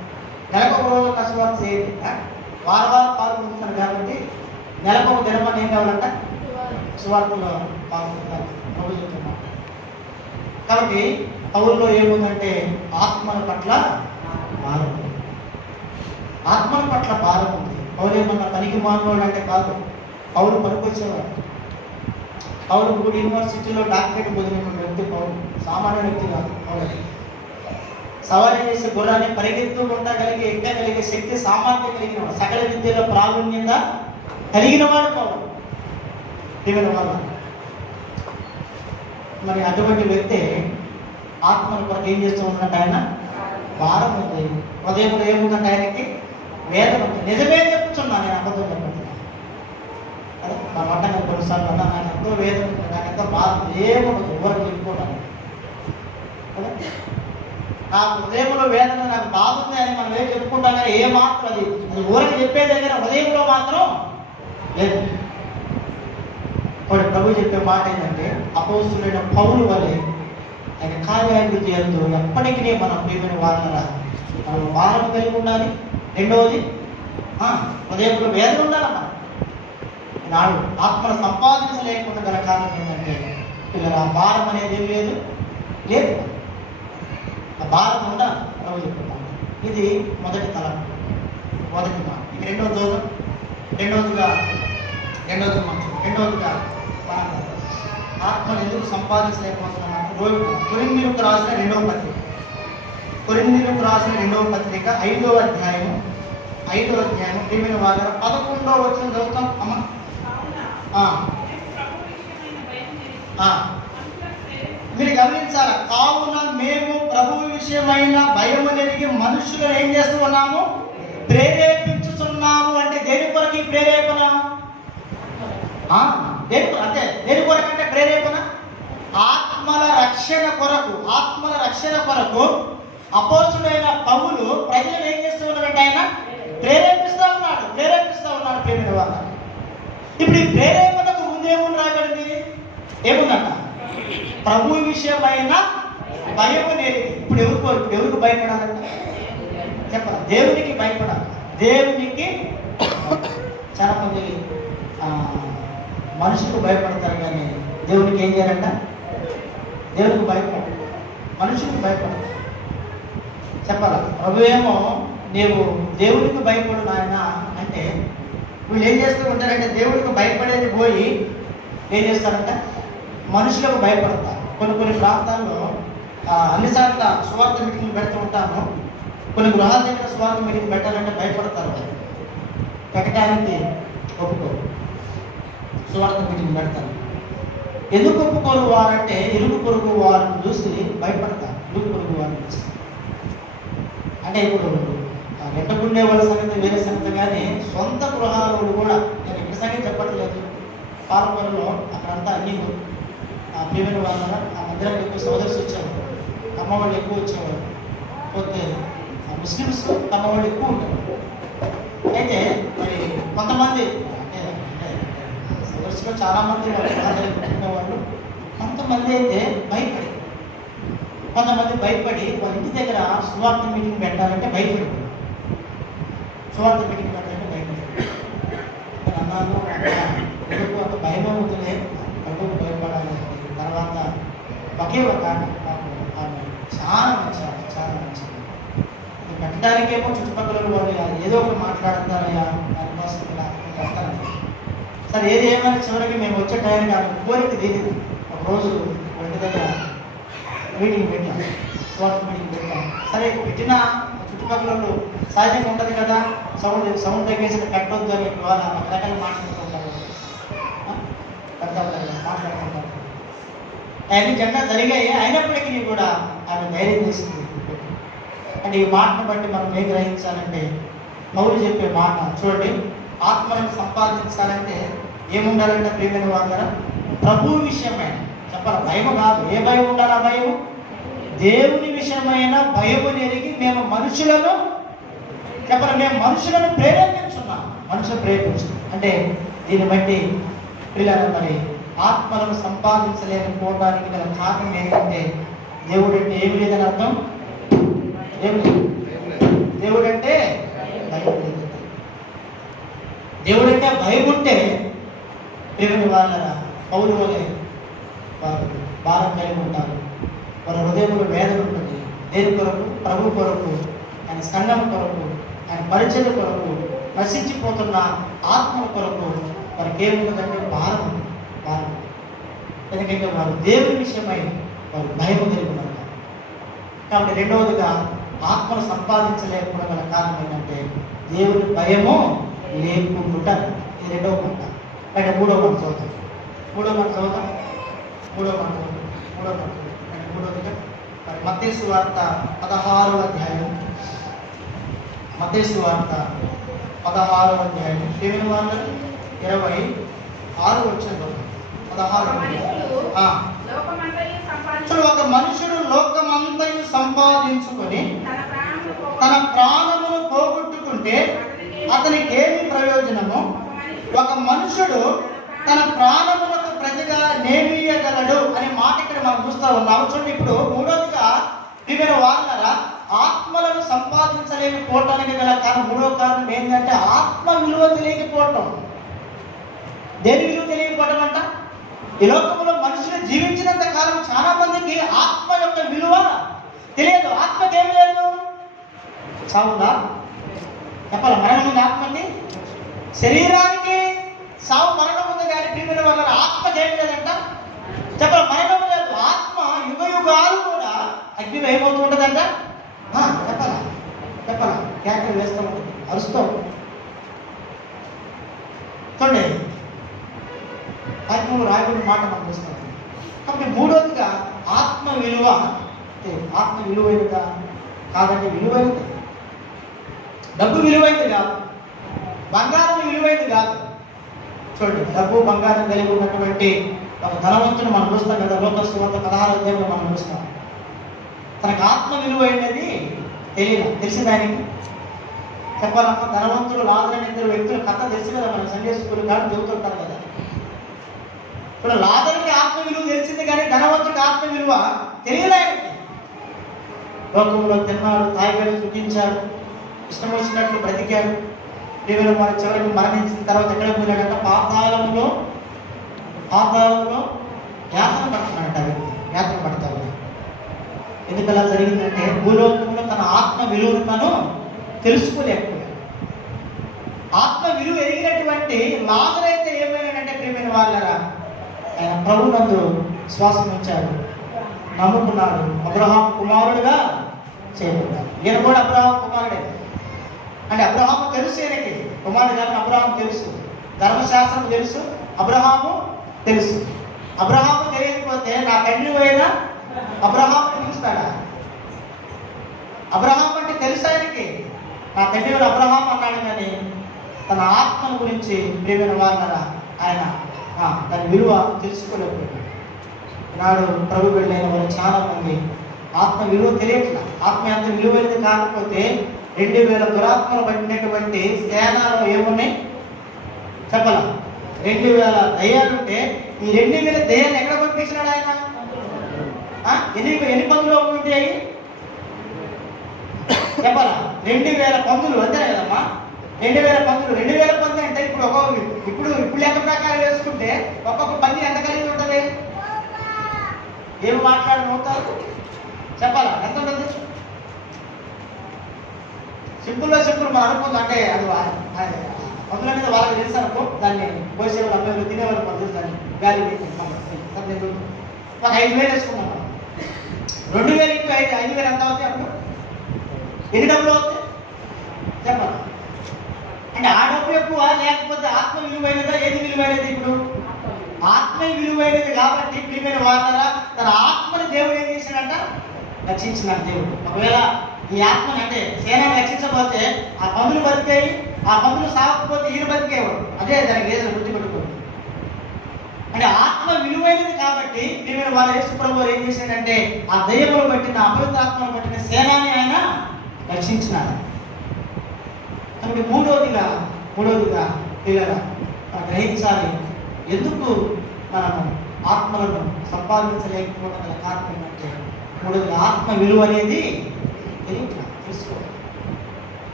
నెలకు ఒక రోజు కష్టపడి చేయండి. వారం పాల్గొంటున్నారు కాబట్టి నెలకు ఒక దినమని ఏం కావాలంట? సువార్తలో పాల్గొంటున్నారు ప్రభు చెప్తున్నారు. కాబట్టి పౌరులో ఏముందంటే ఆత్మల పట్ల భారం ఉంది. ఆత్మల పట్ల భారం ఉంది. పౌరు ఏమన్నా పనికి మానవాడు అంటే కాదు. పౌరు పనికొచ్చేవాడు. పౌరు ఇప్పుడు యూనివర్సిటీలో డాక్టరేట్ పొందినటువంటి వ్యక్తి పౌరు. సామాన్య వ్యక్తి కాదు. పౌరు సవారీ చేసే గుర్రాన్ని పరిగెత్తుకుంటా ఎక్కగలిగే శక్తి సామర్థ్యం కలిగిన వాడు. సకల విద్యలో ప్రావీణ్యంగా కలిగిన వాడు పౌరు. దీని వల్ల మరి అటువంటి వ్యక్తి ఆత్మను కొరకు ఏం చేస్తూ ఉన్నట్టు? ఆయన భారం ఉంది. ఉదయంలో ఏముందంటే ఆయనకి వేదన ఉంది. నిజమే చెప్తున్నాను, నేను అబద్ధం చెప్పండి. నా మాట నేను కొన్నిసార్లు అన్నా నాకు ఎంతో వేదన ఉంది, నాకు ఎంతో బాధ ఏముండదు, ఎవరికి చెప్పుకోవడానికి. నా హృదయంలో వేదన నాకు బాగుంది అని మనం ఏం చెప్పుకుంటాం కానీ ఏ మాత్రం అది ఊరికి చెప్పే దగ్గర హృదయంలో మాత్రం లేదు. ప్రభు చెప్పే మాట ఏంటంటే అపోస్తులైన పౌలు వలె ఆయన కార్యాభివృద్ధి ఎందు ఎప్పటికీ మనం ప్రియమైన వాళ్ళ మనం భారం కలిగి ఉండాలి. రెండవది హృదయంలో వేదన ఉండాలన్నమాట. నాడు ఆత్మను సంపాదించలేకుండా గల కారణం ఏంటంటే పిల్లలు ఆ భారం అనేది ఏం లేదు. ఆ భారం ఉండాలి. ప్రభు చెప్తున్నాను. ఇది మొదటి తలం, మొదటి మాట. ఇక రెండవదిగా ఆత్మను ఎందుకు సంపాదించలేకపోతున్నాను? కొరింథీయులకు రాసిన 2వ పత్రిక కొరింథీయులకు రాసిన 2వ పత్రిక 5వ అధ్యాయం ప్రియమైన వారు 11వ వచనం చదువుతాం అమ్మ. మీరు గమనించాలి, కావున మేము ప్రభువు విషయమైన భయము నెరిగి మనుషులను ఏం చేస్తూ ఉన్నాము? ప్రేరేపించుతున్నాము. అంటే దేని కొరకు ప్రేరేపణ? అంటే దేని కొరకు అంటే ప్రేరేపణ? ఆత్మల రక్షణ కొరకు అపోస్తుడైన పౌలు ప్రజలను ఏం చేస్తూ ఉన్నాడంటే ఆయన ప్రేరేపిస్తూ ఉన్నాడు ప్రేమిన వాళ్ళ. ఇప్పుడు ఈ ప్రేరేపణకు ముందేముంది రాగలింది? ఏముందట? ప్రభు విషయమైన భయము నేరి. ఇప్పుడు ఎవరికి భయపడాలంట? చెప్పాలి, దేవునికి భయపడాలి. దేవునికి చాలా మంది మనుషులకు భయపడతారు, కానీ దేవునికి ఏం చేయాలంట? దేవునికి భయపడాలి, మనుషులకు భయపడాలి. చెప్పాల, ప్రభు ఏమో నీవు దేవుడికి భయపడు నాయన అంటే, వీళ్ళు ఏం చేస్తూ ఉంటారంటే దేవుడికి భయపడేది పోయి ఏం చేస్తారంట? మనుషులకు భయపడతారు. కొన్ని ప్రాంతాల్లో అన్నిసార్లు సువార్త మీటింగ్లు పెడుతూ ఉంటాను. కొన్ని గృహాల దగ్గర సువార్త మీటింగ్ పెట్టాలంటే భయపడతారు, పెట్టడానికి ఒప్పుకోరు. సువార్త మీటింగ్ పెడతారు. ఎందుకు ఒప్పుకోరు వారంటే ఇరుగు పొరుగు వారిని చూసి భయపడతారు. ఇరుగు పొరుగు వారిని చూసి అంటే ఇప్పుడు రెండకుండే వాళ్ళ సంగతి వేరే సంగతి, కానీ సొంత గృహాలు కూడా, నేను ఇక్కడ సంగతి చెప్పట్లేదు, పాలకొరలో అక్కడంతా అన్ని ప్రియమైన వాళ్ళ ఆ మందిరానికి ఎక్కువ సోదర్స్ వచ్చారు, కమ్మవాళ్ళు ఎక్కువ వచ్చేవారు, పోతే ముస్లిమ్స్ కమ్మవాళ్ళు ఎక్కువ ఉంటారు. అయితే మరి కొంతమంది అంటే సోదర్స్లో చాలామంది వాళ్ళు, కొంతమంది అయితే భయపడి వాళ్ళ ఇంటి దగ్గర సువార్త మీటింగ్ పెట్టాలంటే భయపడి అన్నాను, ఎందుకు అంత భయం అవుతుంది, ప్రభువుకు భయపడాలి. తర్వాత ఒకే ఒక ఆమె చాలా మంచిది పెట్టడానికేమో చుట్టుపక్కల వాళ్ళు ఏదో ఒకటి మాట్లాడతారయ్యా దానికోసం ఇలా పెడతాను. సరే ఏది ఏమైనా చివరికి మేము వచ్చే టైంకి ఆమె కోరిక తీరింది. ఒకరోజు ఇంటి దగ్గర మీటింగ్ పెట్టాం, స్వార్థ మీటింగ్ పెట్టాం. సరే పెట్టినా చుట్టుపక్కల సహజంగా ఉంటుంది కదా, సౌండ్ తగ్గేసి కట్టొద్దు అని వాళ్ళ రకరకాలు మాట్లాడుతుంటారు. అవన్నీ జెండా జరిగాయి. అయినప్పటికీ కూడా ఆమె ధైర్యం చేసింది. అంటే ఈ మాటను బట్టి మనం ఏం గ్రహించాలంటే, పౌలు చెప్పే మాట చూడండి, ఆత్మలను సంపాదించాలంటే ఏముండాలంటే ప్రియమైన వాళ్ళ ప్రభు విషయమైన చెప్పాలి, భయము కాదు. ఏ భయం ఉండాలి? ఆ భయము దేవుని విషయమైన భయము ఎరిగి మేము మనుషులను ప్రేరేపించున్నాం. మనుషులు ప్రేరేపించున్నాం అంటే దీన్ని బట్టి పిల్లలు మరి ఆత్మలను సంపాదించలేకపోవడానికి గల కారణం ఏంటంటే, దేవుడు అంటే ఏమి లేదని అర్థం. దేవుడంటే భయం లేదు. దేవుడంటే భయం ఉంటే ప్రేమ వాళ్ళ పౌలు వలె వారు భారం కలిగి ఉంటారు. వారి హృదయంలో వేదన ఉంటుంది. దేని కొరకు? ప్రభు కొరకు, ఆయన సంఘం కొరకు, ఆయన పరిచయ కొరకు, నశించిపోతున్న ఆత్మల కొరకు వారికి ఏముంటుందంటే భారం. ఎందుకంటే వారు దేవుని విషయమై వారు భయం కలిగి ఉన్నారు. కాబట్టి రెండవదిగా ఆత్మను సంపాదించలేకపోవడం గల కారణం ఏంటంటే దేవుని భయము లేకుండా. ఇది రెండవ మాట. అంటే మూడవ మాట చదువుతాం. మూడవదిగా మత్తయి సువార్త 16వ అధ్యాయం. మత్తయి వార్త 16వ అధ్యాయం 26 వచ్చింది. 16 ఒక మనుషుడు లోకమంతయు సంపాదించుకొని తన ప్రాణమును పోగొట్టుకుంటే అతనికి ఏమి ప్రయోజనము? ఒక మనుషుడు తన ప్రాణములకు ప్రతిగా నేమియగలడు అనే మాట ఇక్కడ మనం చూస్తూ ఉన్నాము. చూడండి, ఇప్పుడు మూడవదిగా ప్రియమైన వాళ్ళారా, ఆత్మలను సంపాదించలేకపోవటానికి గల కారణం, మూడవ కారణం ఏంటంటే ఆత్మ విలువ తెలియకపోవటం. దేని విలువ తెలియకపోవటం అంట, ఈ లోకంలో మనుషులు జీవించినంత కాలం చాలా మందికి ఆత్మ యొక్క విలువ తెలియదు. ఆత్మకి ఏమి లేదు, చావుందా? చెప్పాలి, మరణం ఉంది ఆత్మకి. శరీరానికి సావు మరణం ఉంది, కానీ ప్రియమైన వాళ్ళ ఆత్మకి ఏమి లేదంట. చెప్పాలి, మరణం లేదు. ఆత్మ యుగ యుగాలు కూడా అగ్నిలో ఏమవుతూ ఉంటుందంట, చెప్పాల కేకలు వేస్తూ ఉంటుంది, అరుస్తూ ఉంటుంది. చూడండి వాక్యంలో రాయబడిన మాట మనం చూస్తాం. కాబట్టి మూడోదిగా ఆత్మ విలువ, అంటే ఆత్మ విలువైనదా కాదంటే విలువైనది. డబ్బు విలువైనది కాదు, బంగారం విలువైనది కాదు. చూడండి డబ్బు బంగారం కలిగి ఉన్నటువంటి ఒక ధనవంతుని మనం చూస్తాం కదా, లోకస్ 16వ అధ్యాయంలో మనం చూస్తాం. తనకు ఆత్మ విలువైనది తెలిసింది ఆయనకి. చెప్పాలమ్మా, ధనవంతులు లాజరు ఇద్దరు వ్యక్తులు కథ తెలుసు కదా, మన సండే స్కూల్ కానీ చెబుతుంటారు కదా. ఇప్పుడు లాజరుకి ఆత్మ విలువ తెలిసింది కానీ ధనవంతుడికి ఆత్మ విలువ తెలియదు ఆయనకి. లోకంలో తిన్నాడు, తాగాడు, సుఖించాడు, ఇష్టం వచ్చినట్లు బ్రతికాడు. దేవుడు మన చివరికి మరణించిన తర్వాత ఎక్కడ పోయినాడంట? పాతాళంలో యాతన పడుతున్నాడంట. యాతన పడతాడు. ఎందుకు అలా జరిగిందంటే భూలోకంలో తన ఆత్మ విలువను తను తెలుసుకోలేకపోయాడు. ఆత్మ విలువ ఎరిగినటువంటి లాజరు అయితే ఏమైనాడంటే, ప్రియమైన వాళ్ళరా, ఆయన ప్రభునందు శ్వాసం ఉంచాడు, నమ్ముకున్నాడు, అబ్రహాం కుమారుడుగా చేయబడ్డాడు. ఈయన కూడా అబ్రహాం కుమారుడే. అంటే అబ్రహాము తెలుసు, ఈయనకి కుమారుడు కానీ అబ్రహాము తెలుసు, ధర్మశాస్త్రం తెలుసు, అబ్రహాము తెలుసు. అబ్రహాము తెలియకపోతే నా తండ్రి అయినా అబ్రహాము పిలుస్తాడా? అబ్రహాం అంటే తెలుసు ఆయనకి, నా తండ్రి అయిన అబ్రహాం అన్నాడు. కానీ తన ఆత్మను గురించి ప్రియమైన వాళ్ళరా ఆయన దాని విలువ తెలుసుకోలేకపోయాడు. ఈనాడు ప్రభు బిడ్డలైన వాళ్ళు చాలా మంది ఆత్మ విలువ తెలియట్లా. ఆత్మ ఎంత విలువైనది కాకపోతే 2000 దురాత్మలు పట్టినటువంటి సేనలో ఏమున్నాయి చెప్పాల? 2000 దయ్యాలుంటే ఈ 2000 దయ్యాలు ఎక్కడ పంపించినాడు ఆయన? ఎన్ని పందులు ఉంటాయి చెప్పాలా? 2000 పందులు అంతే కదమ్మా. 2000 పందులు, 2000 పందులు అంటే ఇప్పుడు లెక్క ప్రకారం వేసుకుంటే ఒక్కొక్క పంది ఎంత కలిగి ఉంటుంది? ఏమి మాట్లాడవుతారు చెప్పాలా? ఎంత ఉంటుంది? సింపుల్ మనం అనుకుందాం అంటే అది పందుల మీద వాళ్ళకి తెలుసు అనుకో, దాన్ని పోసేవాళ్ళు అబ్బాయిలు తినేవాళ్ళు పందులు దాన్ని గాలి ఒక 5000 వేసుకున్నాం. 2000 ఇంటూ 5000 ఎంత అవుతాయి? అప్పుడు ఎన్ని డబ్బులు అవుతాయి చెప్పాలి? అంటే ఆ డబ్బు ఎక్కువ లేకపోతే ఆత్మ విలువైనదా? ఏది విలువైనది? ఇప్పుడు ఆత్మ విలువైనది కాబట్టి ప్రియమైన వాళ్ళరా తన ఆత్మని దేవుడు ఏం చేశాడంట? రక్షించినాడు దేవుడు. ఒకవేళ ఈ ఆత్మని అంటే సేనని రక్షించబోతే ఆ పందులు బతికాయి, ఆ పందులు సాగకపోతే ఈయన బతికేవాడు. అదే దానికి ఏదో గుర్తుపెట్టుకోండి. అంటే ఆత్మ విలువైనది కాబట్టి ప్రియమైన వాళ్ళ యేసు ప్రభువు ఏం చేశాడంటే ఆ దయ్యములు పట్టిన అపవిత్రాత్మను పట్టిన సేనాన్ని ఆయన రక్షించినాడు. కాబట్టి మూడోదిగా పిల్లల గ్రహించాలి, ఎందుకు మనము ఆత్మలను సంపాదించలేకపోవడం గల కారణం ఏంటంటే మూడోది ఆత్మ విలువ అనేది తెలుసుకోవాలి.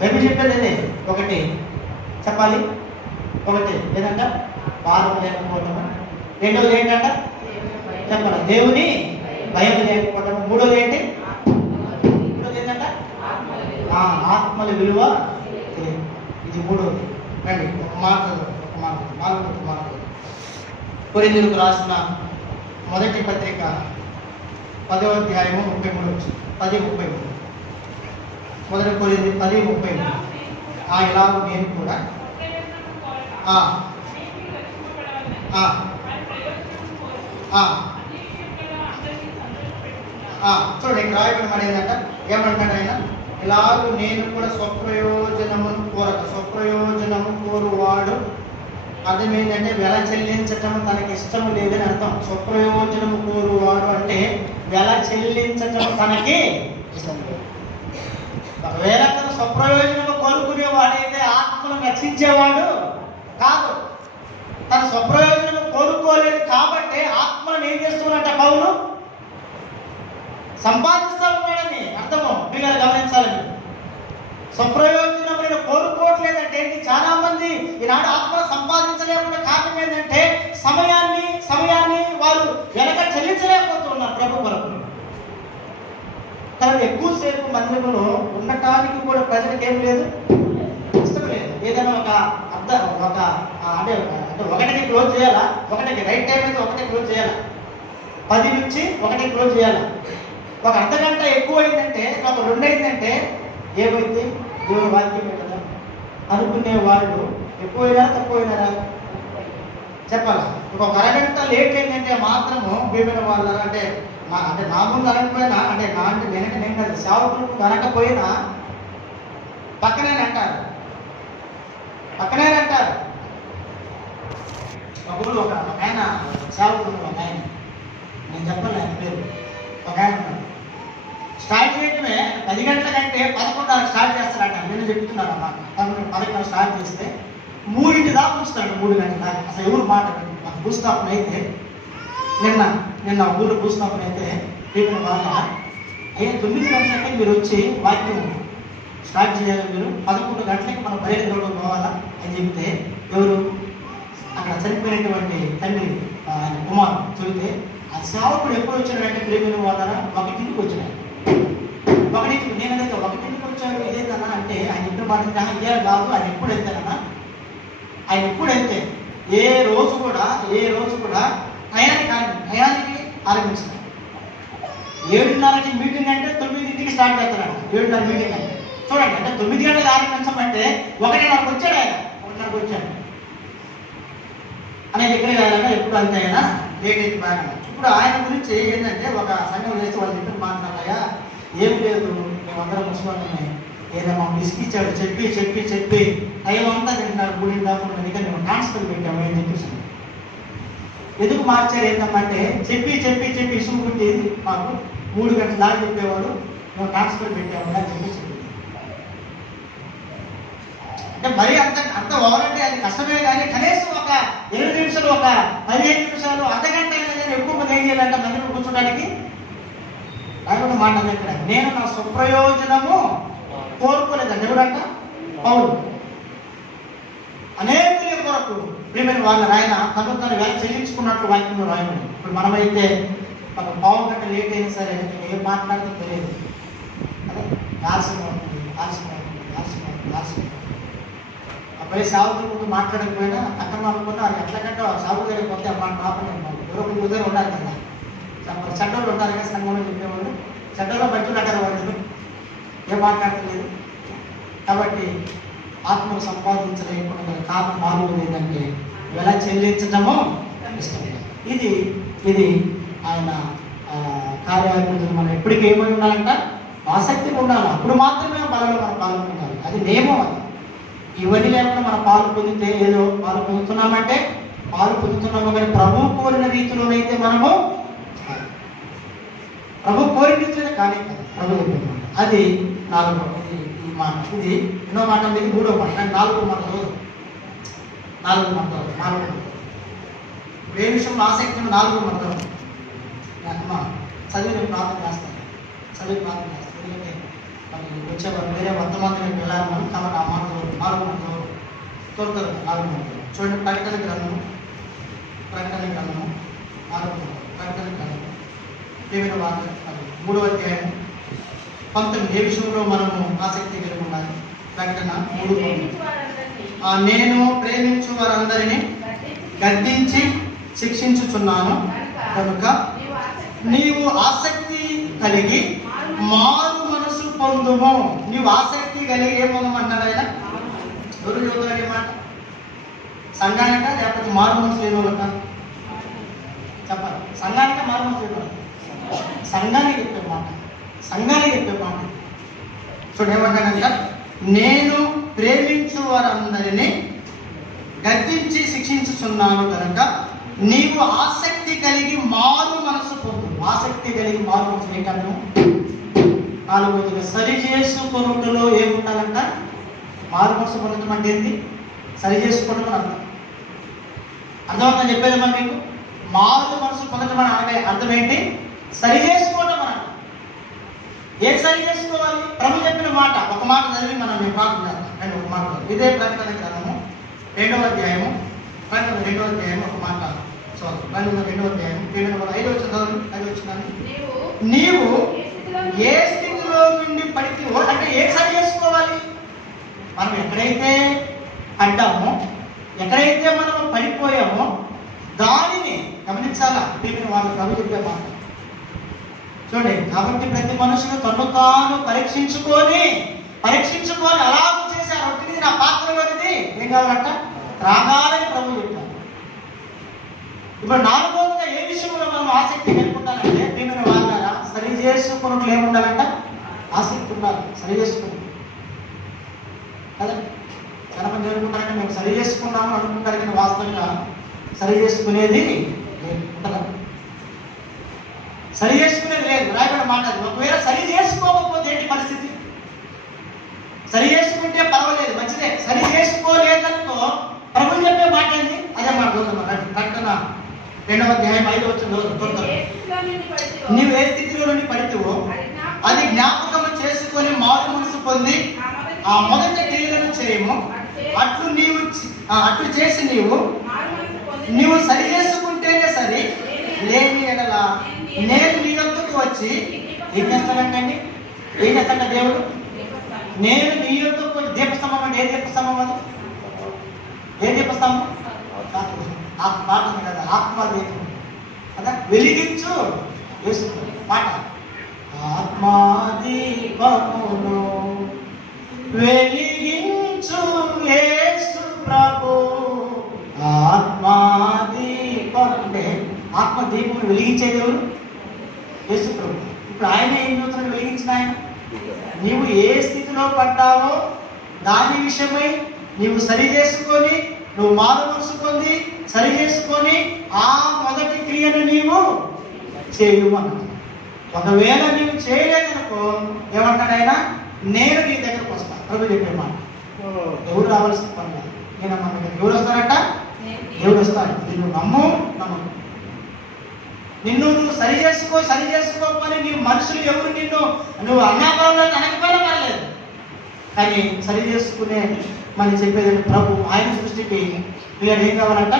బైబిల్ చెప్పేది అదే. ఒకటి చెప్పాలి, ఒకటి ఏదంట భారం లేకపోవటము, రెండోది ఏంటంట చెప్పాలి దేవుని భయం లేకపోవటము, మూడోది ఏంటంట ఆత్మల విలువ తెలియదు. ఇది మూడోది. రండి ఒక మాట కొరింథీయులకు రాసిన మొదటి పత్రిక 10వ అధ్యాయము 33 10:33. మొదటి కొరింథీ 10:33. ఇలాగ నేను కూడా చూడండి ఇక్కడ రాయబడిన మాట ఏంటంట, ఏమంటాడు ఆయన? ఇలాగూ నేను కూడా స్వప్రయోజనము కోరువాడు. అర్థం ఏంటంటే వెల చెల్లించటం తనకి ఇష్టం లేదని అర్థం. స్వప్రయోజనము కోరువాడు అంటే వెల చెల్లించటం తనకి ఇష్టం లేదు. ఒకవేళ తన స్వప్రయోజనము కోరుకునేవాడైతే ఆత్మను రక్షించేవాడు కాదు. తన స్వప్రయోజనము కోరుకోలేదు కాబట్టి ఆత్మను ఏం చేస్తున్నట్ట పౌలు సంపాదిస్తూ ఉన్నాడని అర్థము. మీరు గమనించాలని స్వప్రయోజనమైన కోరుకోవట్లేదంటే చాలా మంది ఈనాడు ఆత్మ సంపాదించలేకుండా కారణం ఏంటంటే సమయాన్ని వారు వెనక చెల్లించలేకపోతున్నారు ప్రభు కొరకు. కాబట్టి ఎక్కువసేపు మందిరంలో ఉండటానికి కూడా ప్రజలకు ఏం లేదు, ఇష్టం లేదు. ఏదైనా అంటే ఒకటికి క్లోజ్ చేయాలా, ఒకటికి రైట్ టైం అయితే ఒకటి క్లోజ్ చేయాలా, 10 నుంచి 1 క్లోజ్ చేయాలా. ఒక అర్ధగంట ఎక్కువ అయిందంటే, ఒక 2 అయిందంటే ఏమైంది? దేవుని వాక్యమే కదా. అనుకునే వాళ్ళు ఎక్కువైనా తక్కువైనారా చెప్పాలా. ఒక అరగంట లేట్ ఏంటంటే మాత్రము భీమైన వాళ్ళు అంటే నా ముందు అనకపోయినా అంటే నా అంటే నేనంటే నేను కదా సేవకుల ముందు అనకపోయినా పక్కనే అంటారు. ఒక ఆయన సేవకుడు, ఒక ఆయన నేను చెప్పాలి ఆయన పేరు, ఒక ఆయన స్టార్ట్ చేయటమే 10 గంటల కంటే 11 స్టార్ట్ చేస్తారంట. నేను చెప్తున్నాను అన్నమాట. 11 స్టార్ట్ చేస్తే 3 దాకా ఉంచుతాడు. 3 గంటల దాకా అసలు ఎవరు మాట మాకు భూస్థాపన అయితే నిన్న ఊరు భూస్థాపన అయితే దీపం వాళ్ళ అయ్యా 9 గంటలకే మీరు వచ్చి వాక్యం స్టార్ట్ చేయాలి, మీరు 11 గంటలకి మనం బయట రోడ్డు పోవాలా అని చెప్తే ఎవరు అక్కడ చనిపోయినటువంటి తండ్రి ఆయన కుమారు చెబితే ఆ సేవకుడు ఎప్పుడు వచ్చాడంటే ప్రేమిన వాళ్ళ 1కి వచ్చాడు. 1కి నేను అడిగితే 1కి వచ్చాడు ఇదేదన్నా అంటే ఆయన ఎప్పుడు మాట్లాడితే ఏ కాదు, ఆయన ఎప్పుడు వెళ్తానన్నా, ఆయన ఎప్పుడు వెళ్తే ఏ రోజు కూడా టయానికి ఆరంభించారు. 7:30కి మీటింగ్ అంటే 9కి స్టార్ట్ చేస్తారంట. 7:30 మీటింగ్ అంటే చూడండి, అంటే 9 గంటలకు ఆరంభించమంటే 1:30కి వచ్చాడు ఆయన. 1:30కి వచ్చాడు అనేది ఎక్కడ కాదన్నా ఎప్పుడు అంతే అయినా లేట్ అయితే బాగా. ఇప్పుడు ఆయన గురించి ఏంటంటే ఒక సంఘం చేస్తే వాళ్ళు చెప్పిన మాట్లాడాయా ఏం లేదు, మేమందరం ముస్లింలని ఏదో మా విసిగిచ్చాడు చెప్పి టైం అంతా తింటున్నారు. గుడి కాకుండా మేము ట్రాన్స్ఫర్ పెట్టాము అని చెప్పేసి. ఎందుకు మార్చారు ఏంటంటే చెప్పి ఇసుగు పుట్టేది మాకు 3 గంటల దాకా చెప్పేవాడు, మేము ట్రాన్స్ఫర్ పెట్టాము అని చెప్పేసి. అంటే మరీ అంత ఓవరంటే అది కష్టమే, కానీ కనీసం ఒక 20 నిమిషాలు, ఒక 15 నిమిషాలు, అర్ధగంట అయినా కానీ ఎక్కువ మంది ఏం చేయాలంటే మందిలో కూర్చోడానికి ఆయన మాట దగ్గర నేను నా స్వప్రయోజనము కోరుకోలేదండి. ఎవరంట? పౌలు. అనేకుల కొరకు ప్రియమైన వాళ్ళ ఆయన తను వేళ చెల్లించుకున్నట్లు వాక్యంలో రాయబడి. ఇప్పుడు మనమైతే ఒక పావు గంట లేట్ అయినా సరే ఏం మాట్లాడుతూ తెలియదు, అదే ఆలస్యం అవుతుంది. అప్పుడే సాగుతుల ముందు మాట్లాడకపోయినా అక్కడ అనుకున్నా అది ఎట్లకంటే సాగు దగ్గర పోతే ఆ మాట మాట్లాడలేదు. ఎవరో ఒక ఉదయం ఉండాలి కదా, చెడ్డోళ్ళు ఉంటారు కదా సంఘంలో చెప్పేవాళ్ళు, చెడ్డలో బయటలు అంటారు వాళ్ళు, ఏం మాట్లాడలేదు. కాబట్టి ఆత్మను సంపాదించలేకుండా కారణం మారు లేదంటే ఎలా చెల్లించటమో ఇష్టం. ఇది ఆయన కార్యాలయం మనం ఎప్పటికీ ఏమై ఉండాలంట, ఆసక్తిగా ఉండాలి. అప్పుడు మాత్రమే బలంలో మనం పాల్గొనాలి. అది నియమం. అది ఇవన్నీ లేకుండా మనం పాలు పొందితే ఏదో పాలు పొందుతున్నామంటే పాలు పొందుతున్నాము, కానీ ప్రభు కోరిన రీతిలోనైతే మనము ప్రభు కోరిన రీతిలో కానీ ప్రభు చెప్పిన అది 4వ ఈ మాట. ఇది ఎన్నో మాట, ఇది 3వ మాట, 4వ మాట. 4వ మాట ఏ విషయంలో ఆసక్తి 4వ మాట చదివి ప్రార్థన చేస్తాను. ఎందుకంటే వచ్చేవారు వేరే 100 మందిని వెళ్ళాలి మనం, కాబట్టి ఆ మాట 4వ మాట తోడుతారు. 4వ మాట చూడండి, ప్రకటన గ్రంథము 4వ గ్రంథం దేవుని వాక్యం 3వ అధ్యాయం 19 ఏ విషయంలో మనము ఆసక్తి కలిగి ఉండాలి. ప్రకటన 3:19 నేను ప్రేమించు వారందరినీ గద్దించి శిక్షించుచున్నాను కనుక నీవు ఆసక్తి కలిగి మారు మనసు పొందుము. నీవు ఆసక్తి కలిగి ఏం పొందమంటారు ఆయన? ఎవరు చదువుతారు మాట? సంఘానిక లేకపోతే మారు మనసు లేని వాళ్ళక? చెప్పాలి. సంఘానిక మారు మనసు లేని వాళ్ళు? సంఘానికి చెప్పే మాట. చూడండి ఏమంటానంట, నేను ప్రేమించు వారందరినీ గద్దించి శిక్షించుచున్నాను కనుక నీవు ఆసక్తి కలిగి మారు మనసు పొందు. ఆసక్తి కలిగి మారు మనసు ఏంటను? 4వదిగా సరి చేసుకొనుటలో ఏముండాలంట? మారు మనసు పొందడం అంటే ఏంటి? సరి చేసుకోవడం అని అర్థమవుతుందని చెప్పేదమ్మా మీకు. మారు మనసు పొందడం అంటే అర్థం ఏంటి? సరి చేసుకోవడం అన్నమాట. ఏం సరి చేసుకోవాలి? ప్రభు చెప్పిన మాట, ఒక మాట చదివి మనం ప్రార్థన చేస్తాం. ఒక మాట ఇదే ప్రకటన గ్రంథము 2వ అధ్యాయము ఒక మాట చదువు. 2వ అధ్యాయం 5వ వచనం. నీవు ఏ స్థితిలో నుండి పడితివో అంటే ఏం సరి చేసుకోవాలి? మనం ఎక్కడైతే పడ్డామో, ఎక్కడైతే మనం పడిపోయామో దానిని గమనించాలా. వాళ్ళు ప్రభు చెప్పే మాట చూడండి. కాబట్టి ప్రతి మనుషులు తను తాను పరీక్షించుకొని పరీక్షించుకొని అలాగ చేసి ఆ రొట్టెని నా పాత్రలోనిది ఏం కావాలంట త్రాగాలని ప్రభు చెప్పారు. ఇప్పుడు నాలుగోదిగా ఏ విషయంలో మనం ఆసక్తి పెట్టుకుంటానంటే దీనిని వాళ్ళారా సరి చేసుకున్నట్లు ఏముండాలంట ఆసక్తి ఉండాలి. సరి చేసుకుని కదా చాలా మంది అనుకుంటారంటే మేము సరి చేసుకున్నాము అనుకుంటారు కానీ వాస్తవంగా సరి చేసుకునేది లేదు కదా. సరి చేసుకునేది లేదు రాయబడిన మాట. ఒకవేళ సరి చేసుకోకపోతే ఏంటి పరిస్థితి? సరి చేసుకుంటే పర్వాలేదు మంచిదే. సరి చేసుకోలేదనుకో ప్రభు చెప్పే మాట ఏంది? అదే మాట కరెక్ట్నా 2వ అధ్యాయం 5వ వచనం నీవు ఏ స్థితిలో నుండి పడితేవో అది జ్ఞాపకం చేసుకొని మారు మనసు పొంది ఆ మొదటి క్రియలను చేయము. అట్లు చేసి నీవు సరి చేసుకుంటేనే సరి, లేని ఎడల నేను నీ యొద్దకు వచ్చి ఏం చేస్తానంటండి? ఏం చేస్తాడ దేవుడు? నేను నీ యొద్దకు వచ్చి దీపస్తంభం అంటే ఏ దీపస్తంభం? అది ఏ దీపస్తంభం? పాట ఉంది కదా, ఆత్మదీపం కదా, వెలిగించు వేసుకుంది మాట. ఆత్మదీపమును వెలిగించు యేసు ప్రభు. ఆత్మదీపం అంటే ఆత్మదీపం వెలిగించేది ఎవరు? యేసు ప్రభు. ఇప్పుడు ఆయన ఏం చూస్తున్నాడు? వెలిగించిన ఆయన. నీవు ఏ స్థితిలో పడ్డావో దాని విషయమై నీవు సరి చేసుకొని నువ్వు మారు మనసు పొంది సరి చేసుకొని ఆ మొదటి క్రియను నీవు చేయమన్నాడు. ఒకవేళ నీవు చేయలేదనుకో ఏమంటాడు ఆయన? నేను నీ దగ్గరకు వస్తాను. ప్రభు చెప్పే మాట. ఎవరు రావాల్సిన పని లేదు. నేను మన దగ్గర ఎవరు వస్తారట? దేవుడు వస్తాడు. నిన్ను నమ్ము. నిన్ను నువ్వు సరి చేసుకోకపోతే నీ మనుషులు ఎవరు నిన్ను నువ్వు అన్నాపరంలో అనకపోయినా పర్లేదు, కానీ సరి చేసుకునే మనం చెప్పేది ప్రభు. ఆయన సృష్టికి మీరు ఏం కావాలంట?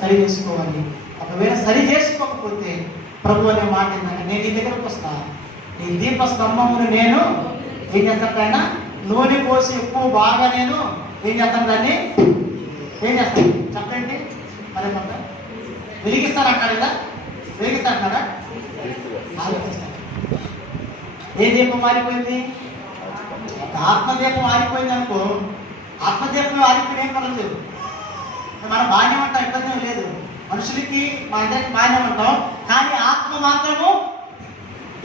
సరి చేసుకోవాలి. ఒకవేళ సరి చేసుకోకపోతే ప్రభు అనే మాట ఏంటంటే నేను నీ దగ్గరకు వస్తా, నీ దీప స్తంభమును నేను ఏం చేస్తాను? ఆయన నూనె పోసి ఎక్కువ బాగా నేను ఏం చేస్తాను? దాన్ని ఏం చేస్తాను చెప్పండి? మరి వెలిగిస్తాను అంటాడు కదా, వెలిగిస్తా అంటాడా? ఏ దీపం మారిపోయింది? ఆత్మదీపం ఆరిపోయింది అనుకో. ఆత్మదీపం ఆరిపోయిన ఏం పనులు లేవు. మనం బాగానే ఉంటాం, ఇబ్బంది లేదు. మనుషులకి మా అందరికి బాగానే ఉంటాం, కానీ ఆత్మ మాత్రము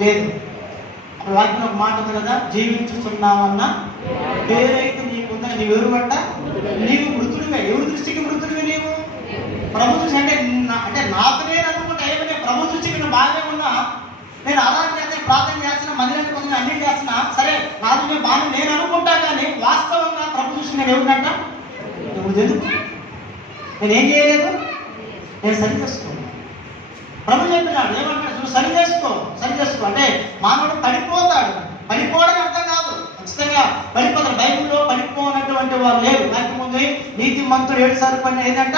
లేదు. అప్పుడు వాక్యం ఒక మాట ఉంది కదా, జీవించుతున్నావన్నా పేరైతే నీకుందా, నీవెవరు పట్ట నీవు మృతుడివే. ఎవరి దృష్టికి మృతుడివి నీవు? ప్రభు దృష్టి అంటే నాకు నేను అనుకుంటా ఏమైనా ప్రభు దృష్టికి నువ్వు బాగానే ఉన్నా, నేను ఆరాధన చేస్తే ప్రార్థన చేస్తున్నా, మందిరానికి కొంచెం అన్ని చేస్తున్నా, సరే నాకు నేను బాగా నేను అనుకుంటా, కానీ వాస్తవంగా ప్రభు దృష్టి నేను ఎవరినంట? ఎవరు తెలుసు? నేనేం చేయలేదు, నేను సరి చేసుకోను. ప్రభు చెప్పినాడు ఏమంటాడు? నువ్వు సరి చేసుకో అంటే మానవుడు పడిపోతాడు. పడిపోవడం అర్థం కాదు, ఖచ్చితంగా పడిపోతాడు. బైబిల్లో పడిపోనటువంటి వారు లేరు. దానికి ముందు నీతి మంతుడు 7 సార్లు పడిన ఏదంట?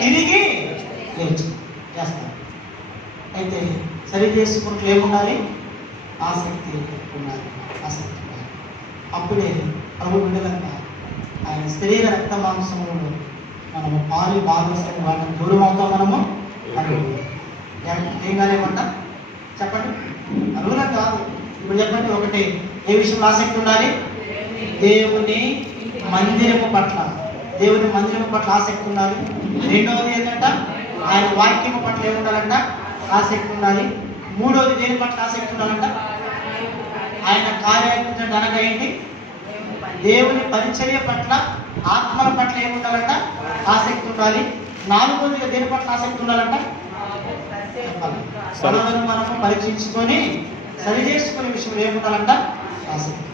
తిరిగి లేచు చేస్తాడు. అయితే సరి చేసుకుంటూ ఏముండాలి? ఆసక్తి ఉండాలి. అప్పుడే ప్రభు బిడ్డలంతా ఆయన శరీర రక్త మాంసములను మనము పాలు భాగస్వామి వాటిని దూరం అవుతాం. మనము ఏం కాలేమంట చెప్పండి? అరువులం కాదు. ఇప్పుడు చెప్పండి, ఒకటి ఏ విషయంలో ఆసక్తి ఉండాలి? దేవుని మందిరము పట్ల ఆసక్తి ఉండాలి. రెండవది ఏంటంట? ఆయన వాక్యము పట్ల ఏముండాలంట? ఆసక్తి ఉండాలి. మూడవది దేని పట్ల ఆసక్తి ఉండాలంట? ఆయన కార్యాలయం అనగా ఏంటి? దేవుని పరిచర్య పట్ల ఆత్మల పట్ల ఏముండాలంట? ఆసక్తి ఉండాలి. నాలుగోదిగా దేని పట్ల ఆసక్తి ఉండాలంట? మనలను మనము పరీక్షించుకొని సరి చేసుకునే విషయంలో ఏముండాలంట? ఆసక్తి.